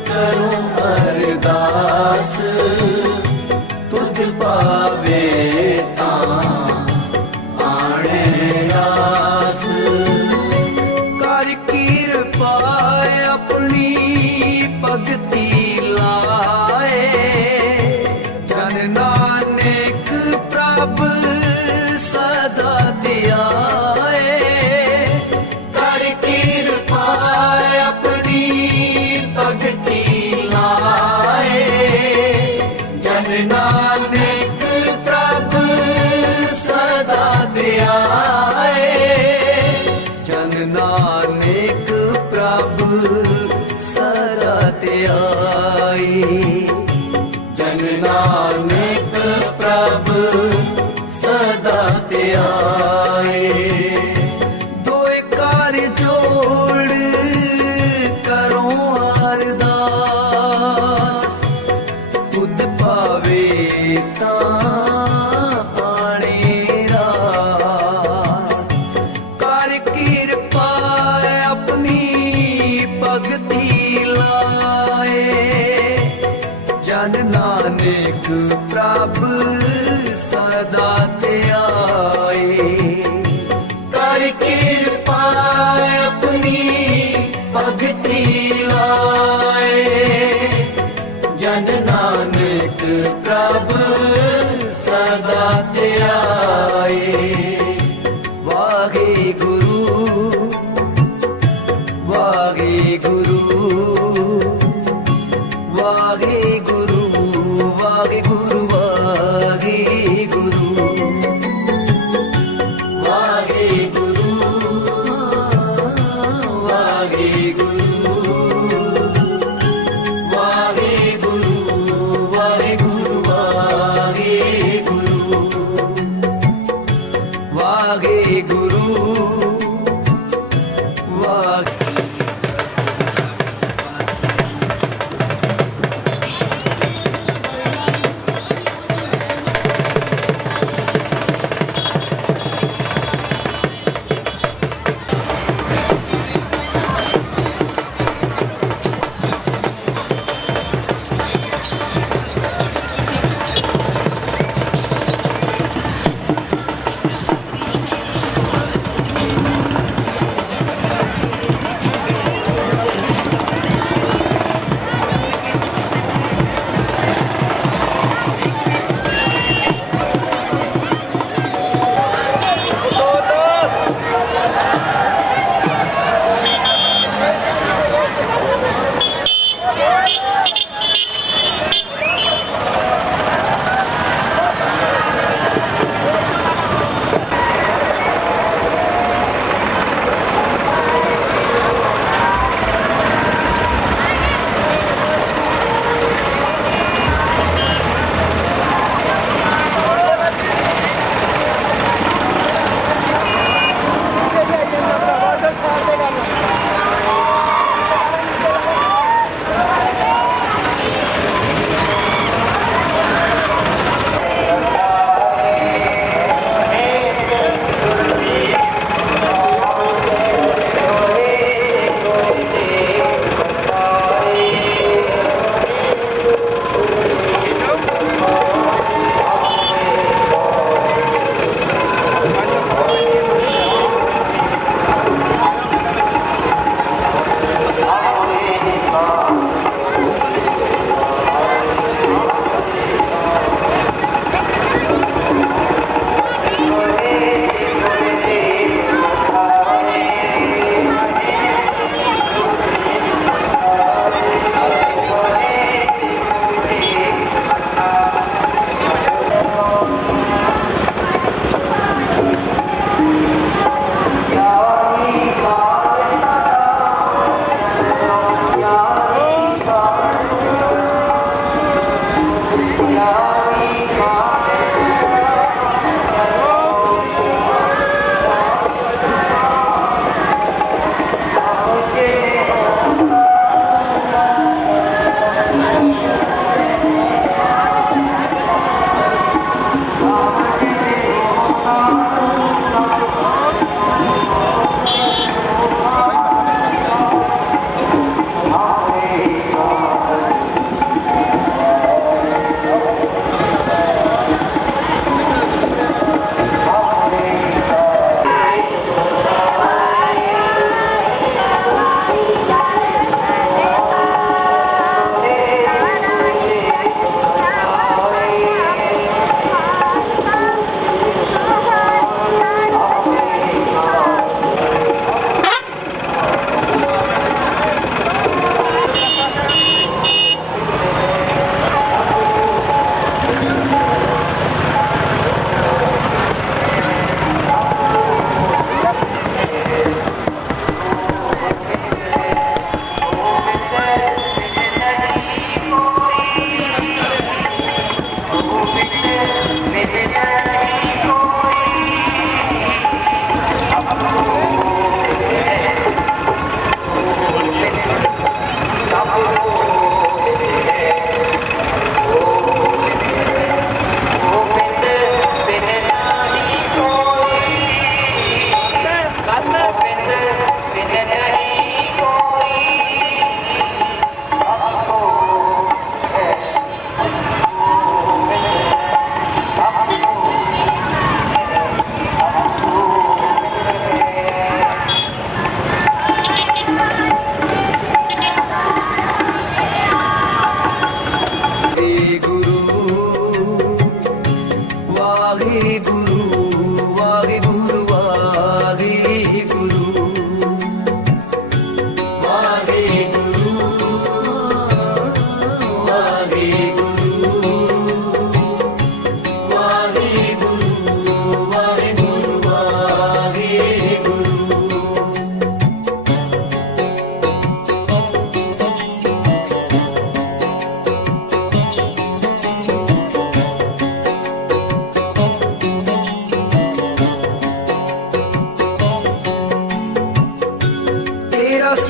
ਕਰੋ ਅਰਦਾਸ ਤੁਧ ਪਾਵੇ ਤਾਂ ਆਣੇ ਰਾਸ ਕਰ ਕਿਰਪਾ ਆਪਣੀ ਭਗਤੀ ਲਾਏ ਜਨ ਨਾਨਕ ਪ੍ਰਭ ਸਦਾ ਧਿਆਏ ਕਰ ਕਿਰਪਾ ਆਪਣੀ ਭਗਤੀ ਲਾਏ ਜਨ ਨਾਨਕ ਪ੍ਰਭ ਸਦਾ ਧਿਆਏ ਜਨ ਨਾਨਕ ਪ੍ਰਭ ਸਦਾ ਧਿਆਏ ਜਨ ਨਾਨਕ ਪ੍ਰਭ ਸਦਾ ਧਿਆਏ ਦੋਏ ਕਰ ਜੋੜ ਕਰੋ ਅਰਦਾਸ ਤੁਧ ਪਾਵੇ ਤਾਂ ਆਣੇ ਰਾਸ ਕਰ ਕਿਰਪਾ ਆਪਣੀ ਭਗਤੀ ਲਾਏ ਜਨ ਨਾਨਕ ਪ੍ਰਭ ਸਦਾ ਧਿਆਏ ਕਰ ਕਿਰਪਾ ਆਪਣੀ ਭਗਤੀ ਲਾਏ ਜਨ ਨਾਨਕ ਪ੍ਰਭ ਸਦਾ ਧਿਆਏ ਵਾਹਿਗੁਰੂ ਵਾਹਿਗੁਰੂ ਵਾਹਿ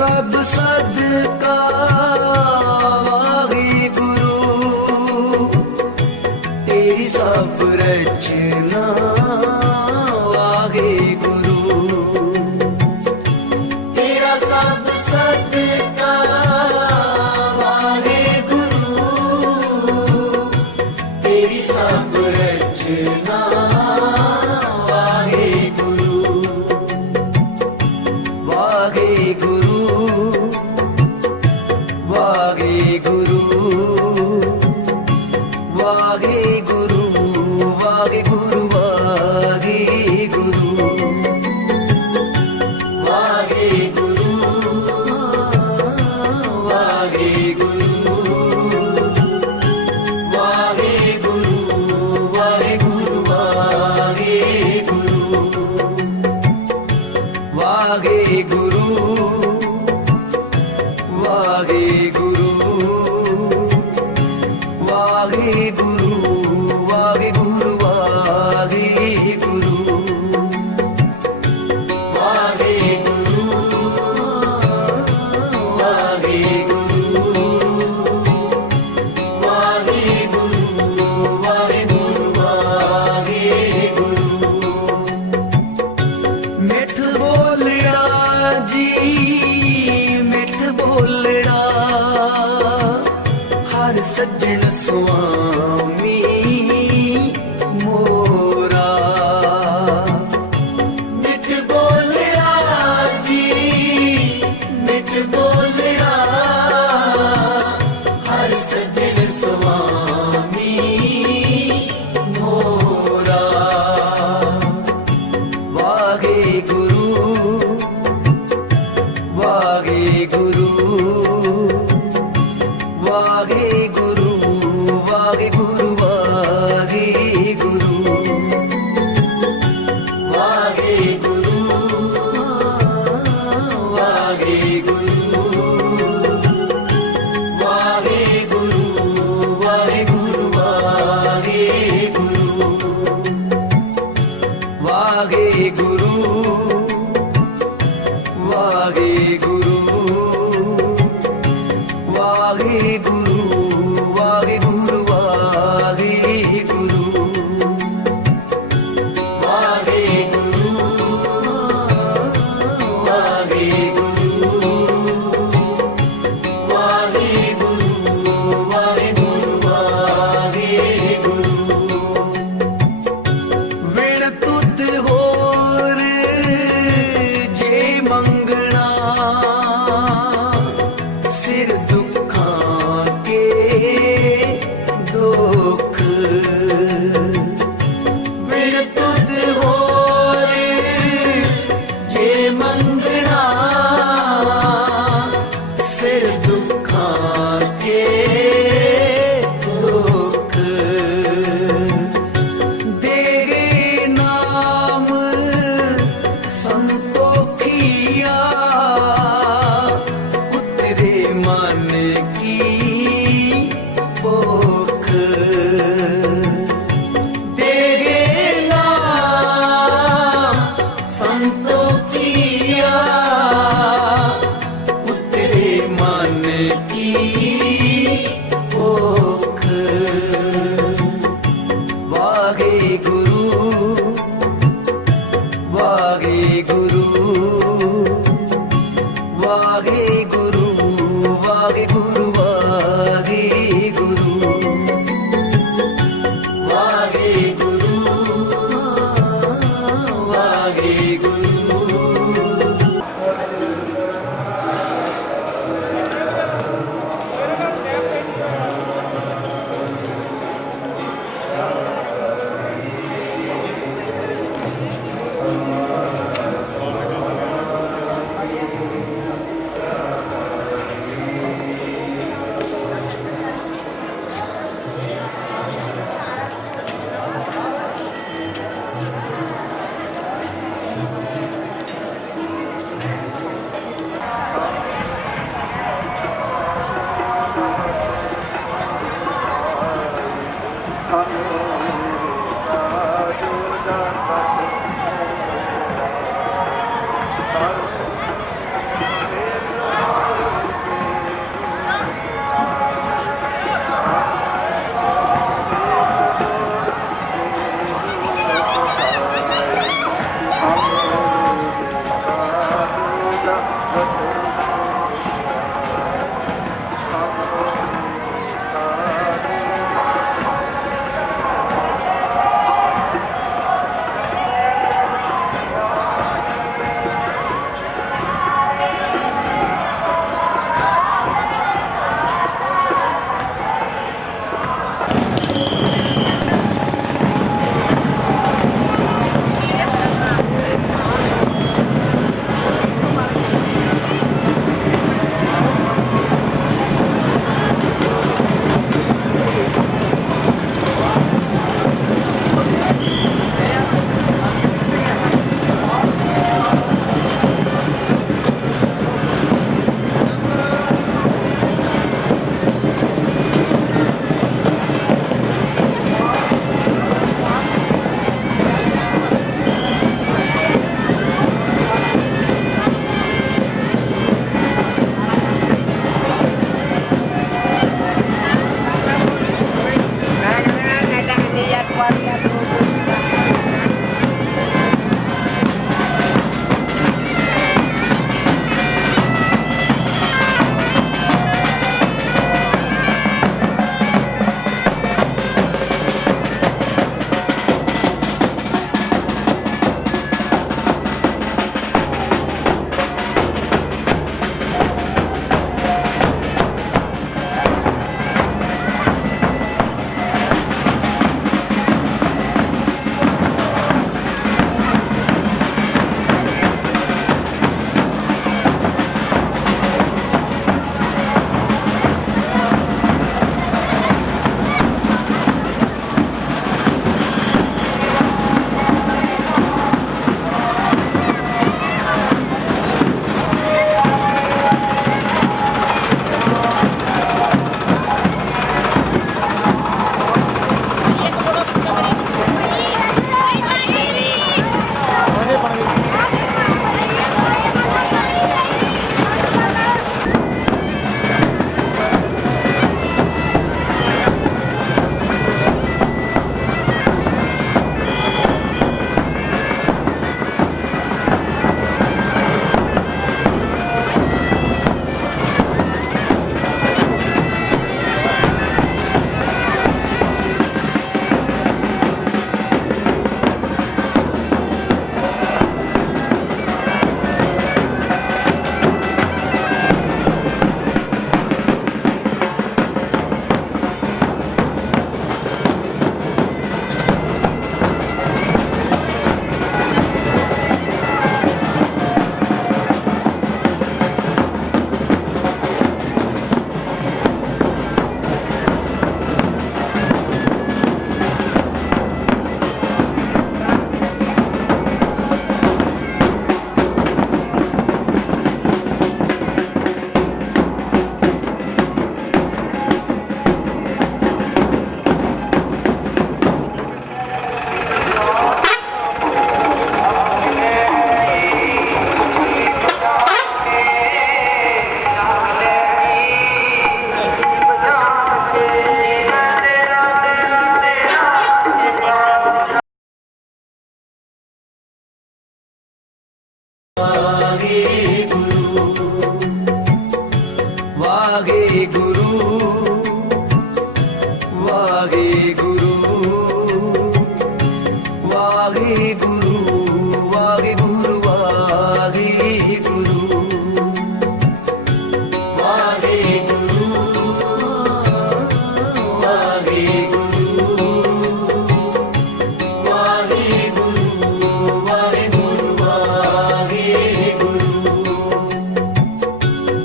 ਸਭ ਸਦਕਾ ਵਾਹਿਗੁਰੂ ਤੇਰੀ ਸਭ ਰਚਨਾ ਵਾਹਿਗੁਰੂ ਤੇਰਾ ਸਭ ਸਦਕਾ ਵਾਹਿਗੁਰੂ ਤੇਰੀ ਸਭ ਰਚਨਾ ਵਾਹਿਗੁਰੂ ਵਾਹਿਗੁਰੂ ਵਾਹਿਗੁਰੂ ਵਾਹਿਗੁਰੂ ਵਾਹਿਗੁਰੂ ਵਾਹਿਗੁਰੂ ਮਿੱਠ ਬੋਲੜਾ ਜੀ ਮਿੱਠ ਬੋਲੜਾ ਹਰ ਸੱਜਣ ਸੁਆਮੀ ਮੋਰਾ ਮਿੱਠ ਬੋਲੜਾ ਜੀ ਮਿੱਠ ਬੋਲੜਾ ਹਰ ਸੱਜਣ ਸੁਆਮੀ ਮੋਰਾ ਵਾਹਿਗੁਰੂ ਵਾਹਿਗੁਰੂ ਵਾਹਿਗੁਰੂ ਵਾਹਿਗੁਰੂ ਵਾਹਿਗੁਰੂ ਵਾਹਿਗੁਰੂ ਵਾਹਿਗੁਰੂ ਵਾਹਿਗੁਰੂ ਵਾਹਿਗੁਰੂ ਵਾਹਿਗੁਰੂ ਵਾਹਿਗੁਰੂ ਵਾਹਿਗੁਰੂ ਵਿਣ ਤੁਧ ਹੋਰ ਜੇ ਮੰਗਣਾ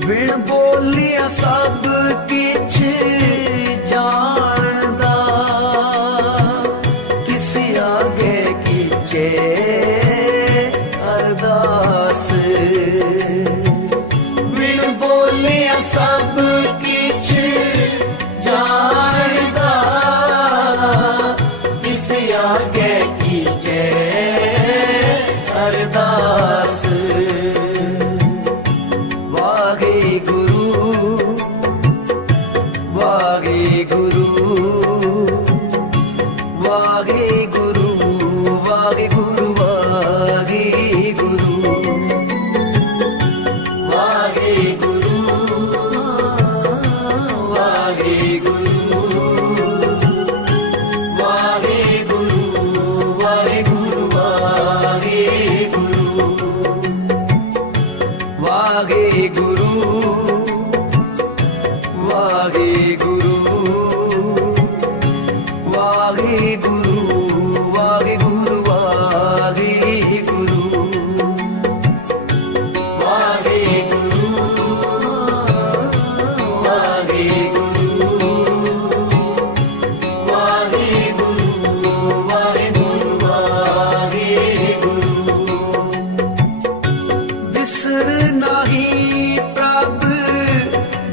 ਬਿਨ ਬੋਲਿਆ ਸਭ ਕਿਛ ਜਾਣਦਾ, ਕਿਸ ਆਗੇ ਕੀਚੇ ਅਰਦਾਸ। ਬਿਨ ਬੋਲਿਆ ਸਭ ਕਿਛ ਜਾਣਦਾ, ਕਿਸ ਆਗੇ ਕੀਚੇ ਅਰਦਾਸ। ਵਾਹਿਗੁਰੂ ਵਾਹਿਗੁਰੂ ਵਾਹਿਗੁਰੂ ਵਾਹਿਗੁਰੂ ਵਾਹਿਗੁਰੂ ਵਾਹਿਗੁਰੂ ਵਾਹਿਗੁਰੂ ਵਾਹਿਗੁਰੂ ਵਾਹਿਗੁਰੂ ਵਾਹਿਗੁਰੂ ਵਾਹਿਗੁਰੂ ਵਾਹਿਗੁਰੂ ਵਾਹਿਗੁਰੂ ਬਿਸਰ ਨਹੀਂ ਪ੍ਰਭ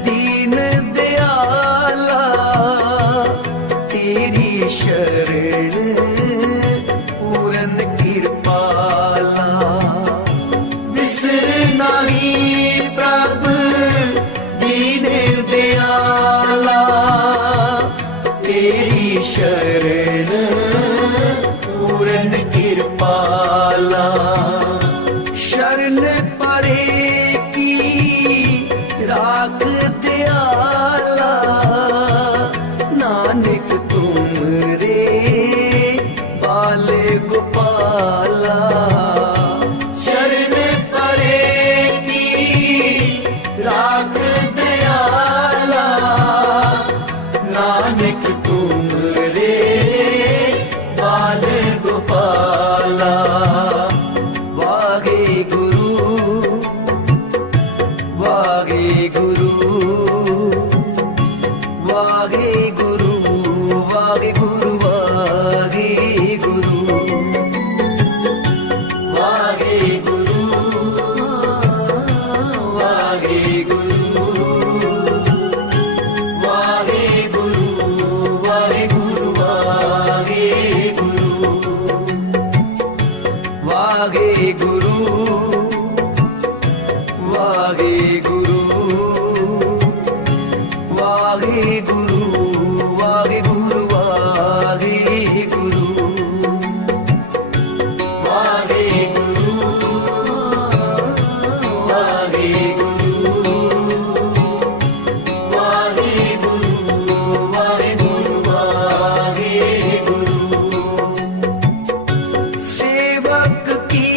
ਦੀਨ ਦਿਆਲਾ, ਤੇਰੀ ਸ਼ਰਨ ਪੂਰਨ ਕਿਰਪਾਲਾ। ਬਿਸਰ ਨਹੀਂ ਪ੍ਰਭ ਦੀਨ ਦਿਆਲਾ, ਤੇਰੀ ਸ਼ਰਨ ਪੂਰਨ ਕਿਰਪਾਲਾ। ਸ਼ਰਨ ਪਰੇ ਕੀ ਰਾਖ ਦਿਆਲਾ, ਨਾਨਕ ਤੁਮਰੇ ਬਾਲ ਗੋਪਾਲਾ। ਸ਼ਰਨ ਪਰੇ ਕੀ ਰਾਖ ਦਿਆਲਾ, ਨਾਨਕ ਤੁਮਰੇ ਬਾਲ ਗੋਪਾਲਾ। ਵਾਹਿਗੁਰੂ ਵਾਹਿਗੁਰੂ ਵਾਹਿਗੁਰੂ ਵਾਹਿਗੁਰੂ ਵਾਹਿਗੁਰੂ ਵਾਹਿਗੁਰੂ ਵਾਹਿਗੁਰੂ ਵਾਹਿਗੁਰੂ ਵਾਹਿਗੁਰੂ ਵਾਹਿਗੁਰੂ ਵਾਹਿਗੁਰੂ ਵਾਹਿਗੁਰੂ ਸੇਵਕ ਕੀ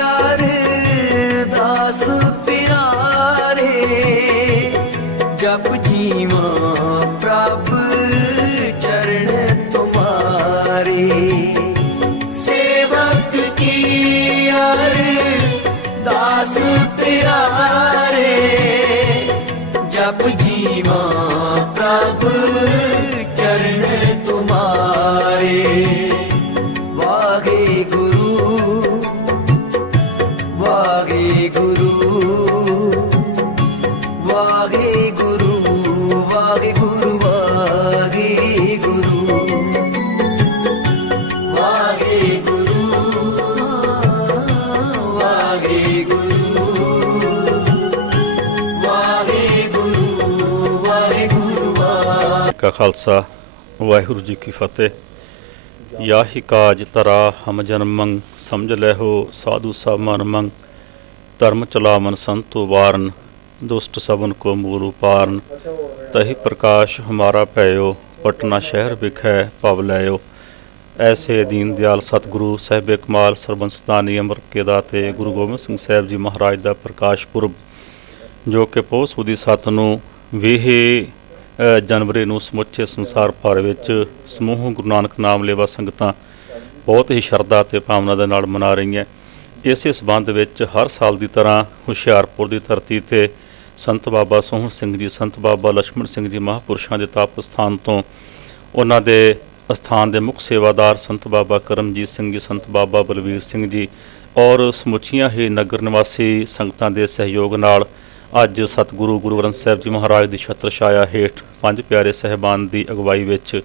ਅਰਦਾਸ ਪਿਆਰੇ, ਜਪ ਜੀਵਾਂ ਪ੍ਰਭ ਚਰਨ ਤੁਮਾਰੇ। ਸੇਵਕ ਕੀ ਅਰਦਾਸ ਪਿਆਰੇ, ਜਪ ਜੀਵਾਂ ਪ੍ਰਭ ਚਰਨ ਤੁਮਾਰੇ। ਵਾਹਿਗੁਰੂ ਵਾਹਿਗੁਰੂ ਵਾਹਿਗੁਰੂ ਵਾਹਿਗੁਰੂ ਵਾਹਿਗੁਰੂ ਵਾਹਿਗੁਰੂ ਵਾਹਿਗੁਰੂ ਵਾਹਿਗੁਰੂ ਕਾ ਖਾਲਸਾ ਵਾਹਿਗੁਰੂ ਜੀ ਕੀ ਫਤਿਹ। ਯਾਹੀ ਕਾਜ ਤਰਾ ਹਮ ਜਨਮੰ, ਸਮਝ ਲੈਹੋ ਸਾਧੂ ਸਭ ਮਨ ਮੰਗ। ਧਰਮ ਚਲਾਵਨ ਸੰਤੋ ਵਾਰਨ, ਦੁਸ਼ਟ ਸਭਨ ਕੋ ਮੂਲ ਉਪਾਰਨ। ਤਹੀ ਪ੍ਰਕਾਸ਼ ਹਮਾਰਾ ਭੈਓ, ਪਟਨਾ ਸ਼ਹਿਰ ਵਿਖੈ ਪਵ ਲੈਓ। ਐਸੇ ਦੀਨ ਦਿਆਲ ਸਤਿਗੁਰੂ ਸਾਹਿਬੇ ਕਮਾਲ ਸਰਬੰਸਤਾਨੀ ਅੰਮ੍ਰਿਤ ਕੇ ਦਾਤੇ ਗੁਰੂ ਗੋਬਿੰਦ ਸਿੰਘ ਸਾਹਿਬ ਜੀ ਮਹਾਰਾਜ ਦਾ ਪ੍ਰਕਾਸ਼ ਪੁਰਬ, ਜੋ ਕਿ ਪੋਹ ਸੂਦੀ 7 ਨੂੰ 20 ਜਨਵਰੀ ਨੂੰ ਸਮੁੱਚੇ ਸੰਸਾਰ ਭਰ ਵਿੱਚ ਸਮੂਹ ਗੁਰੂ ਨਾਨਕ ਨਾਮ ਲੇਵਾ ਸੰਗਤਾਂ ਬਹੁਤ ਹੀ ਸ਼ਰਧਾ ਅਤੇ ਭਾਵਨਾ ਦੇ ਨਾਲ ਮਨਾ ਰਹੀਆਂ। ਇਸੇ ਸਬੰਧ ਵਿੱਚ ਹਰ ਸਾਲ ਦੀ ਤਰ੍ਹਾਂ ਹੁਸ਼ਿਆਰਪੁਰ ਦੀ ਧਰਤੀ ਤੇ ਸੰਤ ਬਾਬਾ ਸੋਹਣ ਸਿੰਘ ਜੀ, ਸੰਤ ਬਾਬਾ ਲਛਮਣ ਸਿੰਘ ਜੀ ਮਹਾਂਪੁਰਸ਼ਾਂ ਦੇ ਤਪ ਸਥਾਨ ਤੋਂ ਉਹਨਾਂ ਦੇ ਅਸਥਾਨ ਦੇ ਮੁੱਖ ਸੇਵਾਦਾਰ ਸੰਤ ਬਾਬਾ ਕਰਮਜੀਤ ਸਿੰਘ ਜੀ, ਸੰਤ ਬਾਬਾ ਬਲਵੀਰ ਸਿੰਘ ਜੀ ਔਰ ਸਮੁੱਚੀਆਂ ਹੀ ਨਗਰ ਨਿਵਾਸੀ ਸੰਗਤਾਂ ਦੇ ਸਹਿਯੋਗ ਨਾਲ ਅੱਜ ਸਤਿਗੁਰੂ ਗੁਰੂ ਗ੍ਰੰਥ ਸਾਹਿਬ ਜੀ ਮਹਾਰਾਜ ਦੀ ਛਤਰ ਛਾਇਆ ਹੇਠ ਪੰਜ ਪਿਆਰੇ ਸਾਹਿਬਾਨ ਦੀ ਅਗਵਾਈ ਵਿੱਚ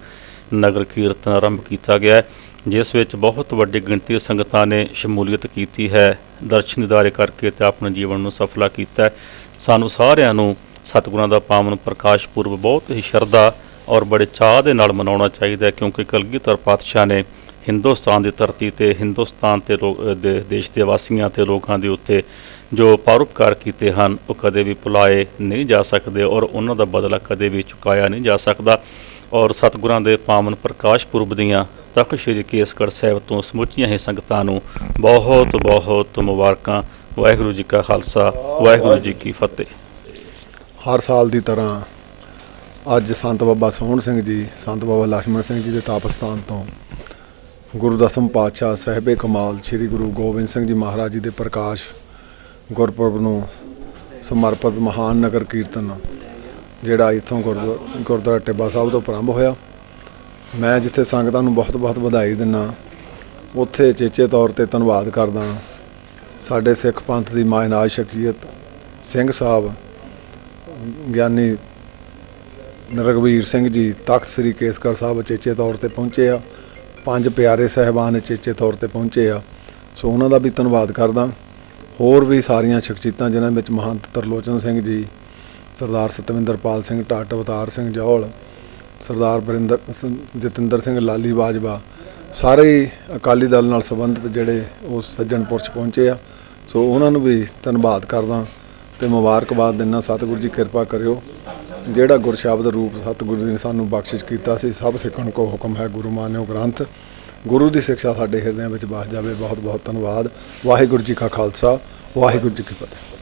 ਨਗਰ ਕੀਰਤਨ ਆਰੰਭ ਕੀਤਾ ਗਿਆ ਹੈ, ਜਿਸ ਵਿੱਚ ਬਹੁਤ ਵੱਡੀ ਗਿਣਤੀ ਦੇ ਸੰਗਤਾਂ ਨੇ ਸ਼ਮੂਲੀਅਤ ਕੀਤੀ ਹੈ, ਦਰਸ਼ਨ ਦੀਦਾਰੇ ਕਰਕੇ ਤੇ ਆਪਣੇ ਜੀਵਨ ਨੂੰ ਸਫਲਾ ਕੀਤਾ ਹੈ। ਸਾਨੂੰ ਸਾਰਿਆਂ ਨੂੰ ਸਤਿਗੁਰਾਂ ਦਾ ਪਾਵਨ ਪ੍ਰਕਾਸ਼ ਪੁਰਬ ਬਹੁਤ ਹੀ ਸ਼ਰਧਾ ਔਰ ਬੜੇ ਚਾਅ ਦੇ ਨਾਲ ਮਨਾਉਣਾ ਚਾਹੀਦਾ ਹੈ, ਕਿਉਂਕਿ ਕਲਗੀਧਰ ਪਾਤਸ਼ਾਹ ਨੇ ਹਿੰਦੁਸਤਾਨ ਦੀ ਧਰਤੀ ਤੇ ਹਿੰਦੁਸਤਾਨ ਤੇ ਦੇਸ਼ ਦੇ ਵਾਸੀਆਂ ਤੇ ਲੋਕਾਂ ਦੇ ਉੱਤੇ ਜੋ ਪਰਉਪਕਾਰ ਕੀਤੇ ਹਨ ਉਹ ਕਦੇ ਵੀ ਭੁਲਾਏ ਨਹੀਂ ਜਾ ਸਕਦੇ ਔਰ ਉਹਨਾਂ ਦਾ ਬਦਲਾ ਕਦੇ ਵੀ ਚੁਕਾਇਆ ਨਹੀਂ ਜਾ ਸਕਦਾ। ਔਰ ਸਤਿਗੁਰਾਂ ਦੇ ਪਾਵਨ ਪ੍ਰਕਾਸ਼ ਪੁਰਬ ਦੀਆਂ ਤਖ਼ਤ ਸ੍ਰੀ ਕੇਸਗੜ੍ਹ ਸਾਹਿਬ ਤੋਂ ਸਮੁੱਚੀਆਂ ਹੀ ਸੰਗਤਾਂ ਨੂੰ ਬਹੁਤ ਬਹੁਤ ਮੁਬਾਰਕਾਂ। ਵਾਹਿਗੁਰੂ ਜੀ ਕਾ ਖਾਲਸਾ, ਵਾਹਿਗੁਰੂ ਜੀ ਕੀ ਫਤਿਹ। ਹਰ ਸਾਲ ਦੀ ਤਰ੍ਹਾਂ ਅੱਜ ਸੰਤ ਬਾਬਾ ਸੋਹਣ ਸਿੰਘ ਜੀ, ਸੰਤ ਬਾਬਾ ਲਛਮਣ ਸਿੰਘ ਜੀ ਦੇ ਤਪ ਸਥਾਨ ਤੋਂ ਗੁਰੂ ਦਸਮ ਪਾਤਸ਼ਾਹ ਸਾਹਿਬੇ ਕਮਾਲ ਸ੍ਰੀ ਗੁਰੂ ਗੋਬਿੰਦ ਸਿੰਘ ਜੀ ਮਹਾਰਾਜ ਜੀ ਦੇ ਪ੍ਰਕਾਸ਼ ਗੁਰਪੁਰਬ ਨੂੰ ਸਮਰਪਿਤ ਮਹਾਨ ਨਗਰ ਕੀਰਤਨ ਜਿਹੜਾ ਇੱਥੋਂ ਗੁਰਦੁਆਰਾ ਟਿੱਬਾ ਸਾਹਿਬ ਤੋਂ ਪ੍ਰਾਰੰਭ ਹੋਇਆ। ਮੈਂ ਜਿੱਥੇ ਸੰਗਤਾਂ ਨੂੰ ਬਹੁਤ ਬਹੁਤ ਵਧਾਈ ਦਿੰਦਾ, ਉੱਥੇ ਚੇਚੇ ਤੌਰ ਤੇ ਧੰਨਵਾਦ ਕਰਦਾ ਸਾਡੇ ਸਿੱਖ ਪੰਥ ਦੀ ਮਾਇਨਾਜ ਸ਼ਖਸੀਅਤ ਸਿੰਘ ਸਾਹਿਬ ਗਿਆਨੀ ਰਘਬੀਰ ਸਿੰਘ ਜੀ ਤਖਤ ਸ੍ਰੀ ਕੇਸਗੜ੍ਹ ਸਾਹਿਬ ਚੇਚੇ ਤੌਰ ਤੇ ਪਹੁੰਚੇ ਆ। ਪੰਜ ਪਿਆਰੇ ਸਾਹਿਬਾਨ ਚੇਚੇ ਤੌਰ ਤੇ ਪਹੁੰਚੇ ਆ, ਸੋ ਉਹਨਾਂ ਦਾ ਵੀ ਧੰਨਵਾਦ ਕਰਦਾ। ਹੋਰ ਵੀ ਸਾਰੀਆਂ ਸ਼ਖਸੀਅਤਾਂ ਜਿਨ੍ਹਾਂ ਵਿੱਚ ਮਹੰਤ ਤਰਲੋਚਨ ਸਿੰਘ ਜੀ, ਸਰਦਾਰ ਸਤਵਿੰਦਰਪਾਲ ਸਿੰਘ ਟਾਟ, ਅਵਤਾਰ ਸਿੰਘ ਜੌਹਲ, ਸਰਦਾਰ ਜਤਿੰਦਰ ਸਿੰਘ ਲਾਲੀ ਬਾਜਵਾ, ਸਾਰੇ ਹੀ ਅਕਾਲੀ ਦਲ ਨਾਲ ਸੰਬੰਧਿਤ ਜਿਹੜੇ ਉਹ ਸੱਜਣ ਪੁਰਸ਼ ਪਹੁੰਚੇ ਆ, ਸੋ ਉਹਨਾਂ ਨੂੰ ਵੀ ਧੰਨਵਾਦ ਕਰਦਾ ਤੇ ਮੁਬਾਰਕਬਾਦ ਦਿੰਦਾ। ਸਤਿਗੁਰੂ ਜੀ ਕਿਰਪਾ ਕਰਿਓ, ਜਿਹੜਾ ਗੁਰਸ਼ਬਦ ਰੂਪ ਸਤਿਗੁਰੂ ਜੀ ਨੇ ਸਾਨੂੰ ਬਖਸ਼ਿਸ਼ ਕੀਤਾ ਸੀ, ਸਭ ਸਿੱਖਣ ਕੋ ਹੁਕਮ ਹੈ ਗੁਰੂ ਮਾਨਿਓ ਗ੍ਰੰਥ, ਗੁਰੂ ਦੀ ਸਿੱਖਿਆ ਸਾਡੇ ਹਿਰਦਿਆਂ ਵਿੱਚ ਵਸ ਜਾਵੇ। ਬਹੁਤ ਬਹੁਤ ਧੰਨਵਾਦ। ਵਾਹਿਗੁਰੂ ਜੀ ਕਾ ਖਾਲਸਾ, ਵਾਹਿਗੁਰੂ ਜੀ ਕੀ ਫਤਿਹ।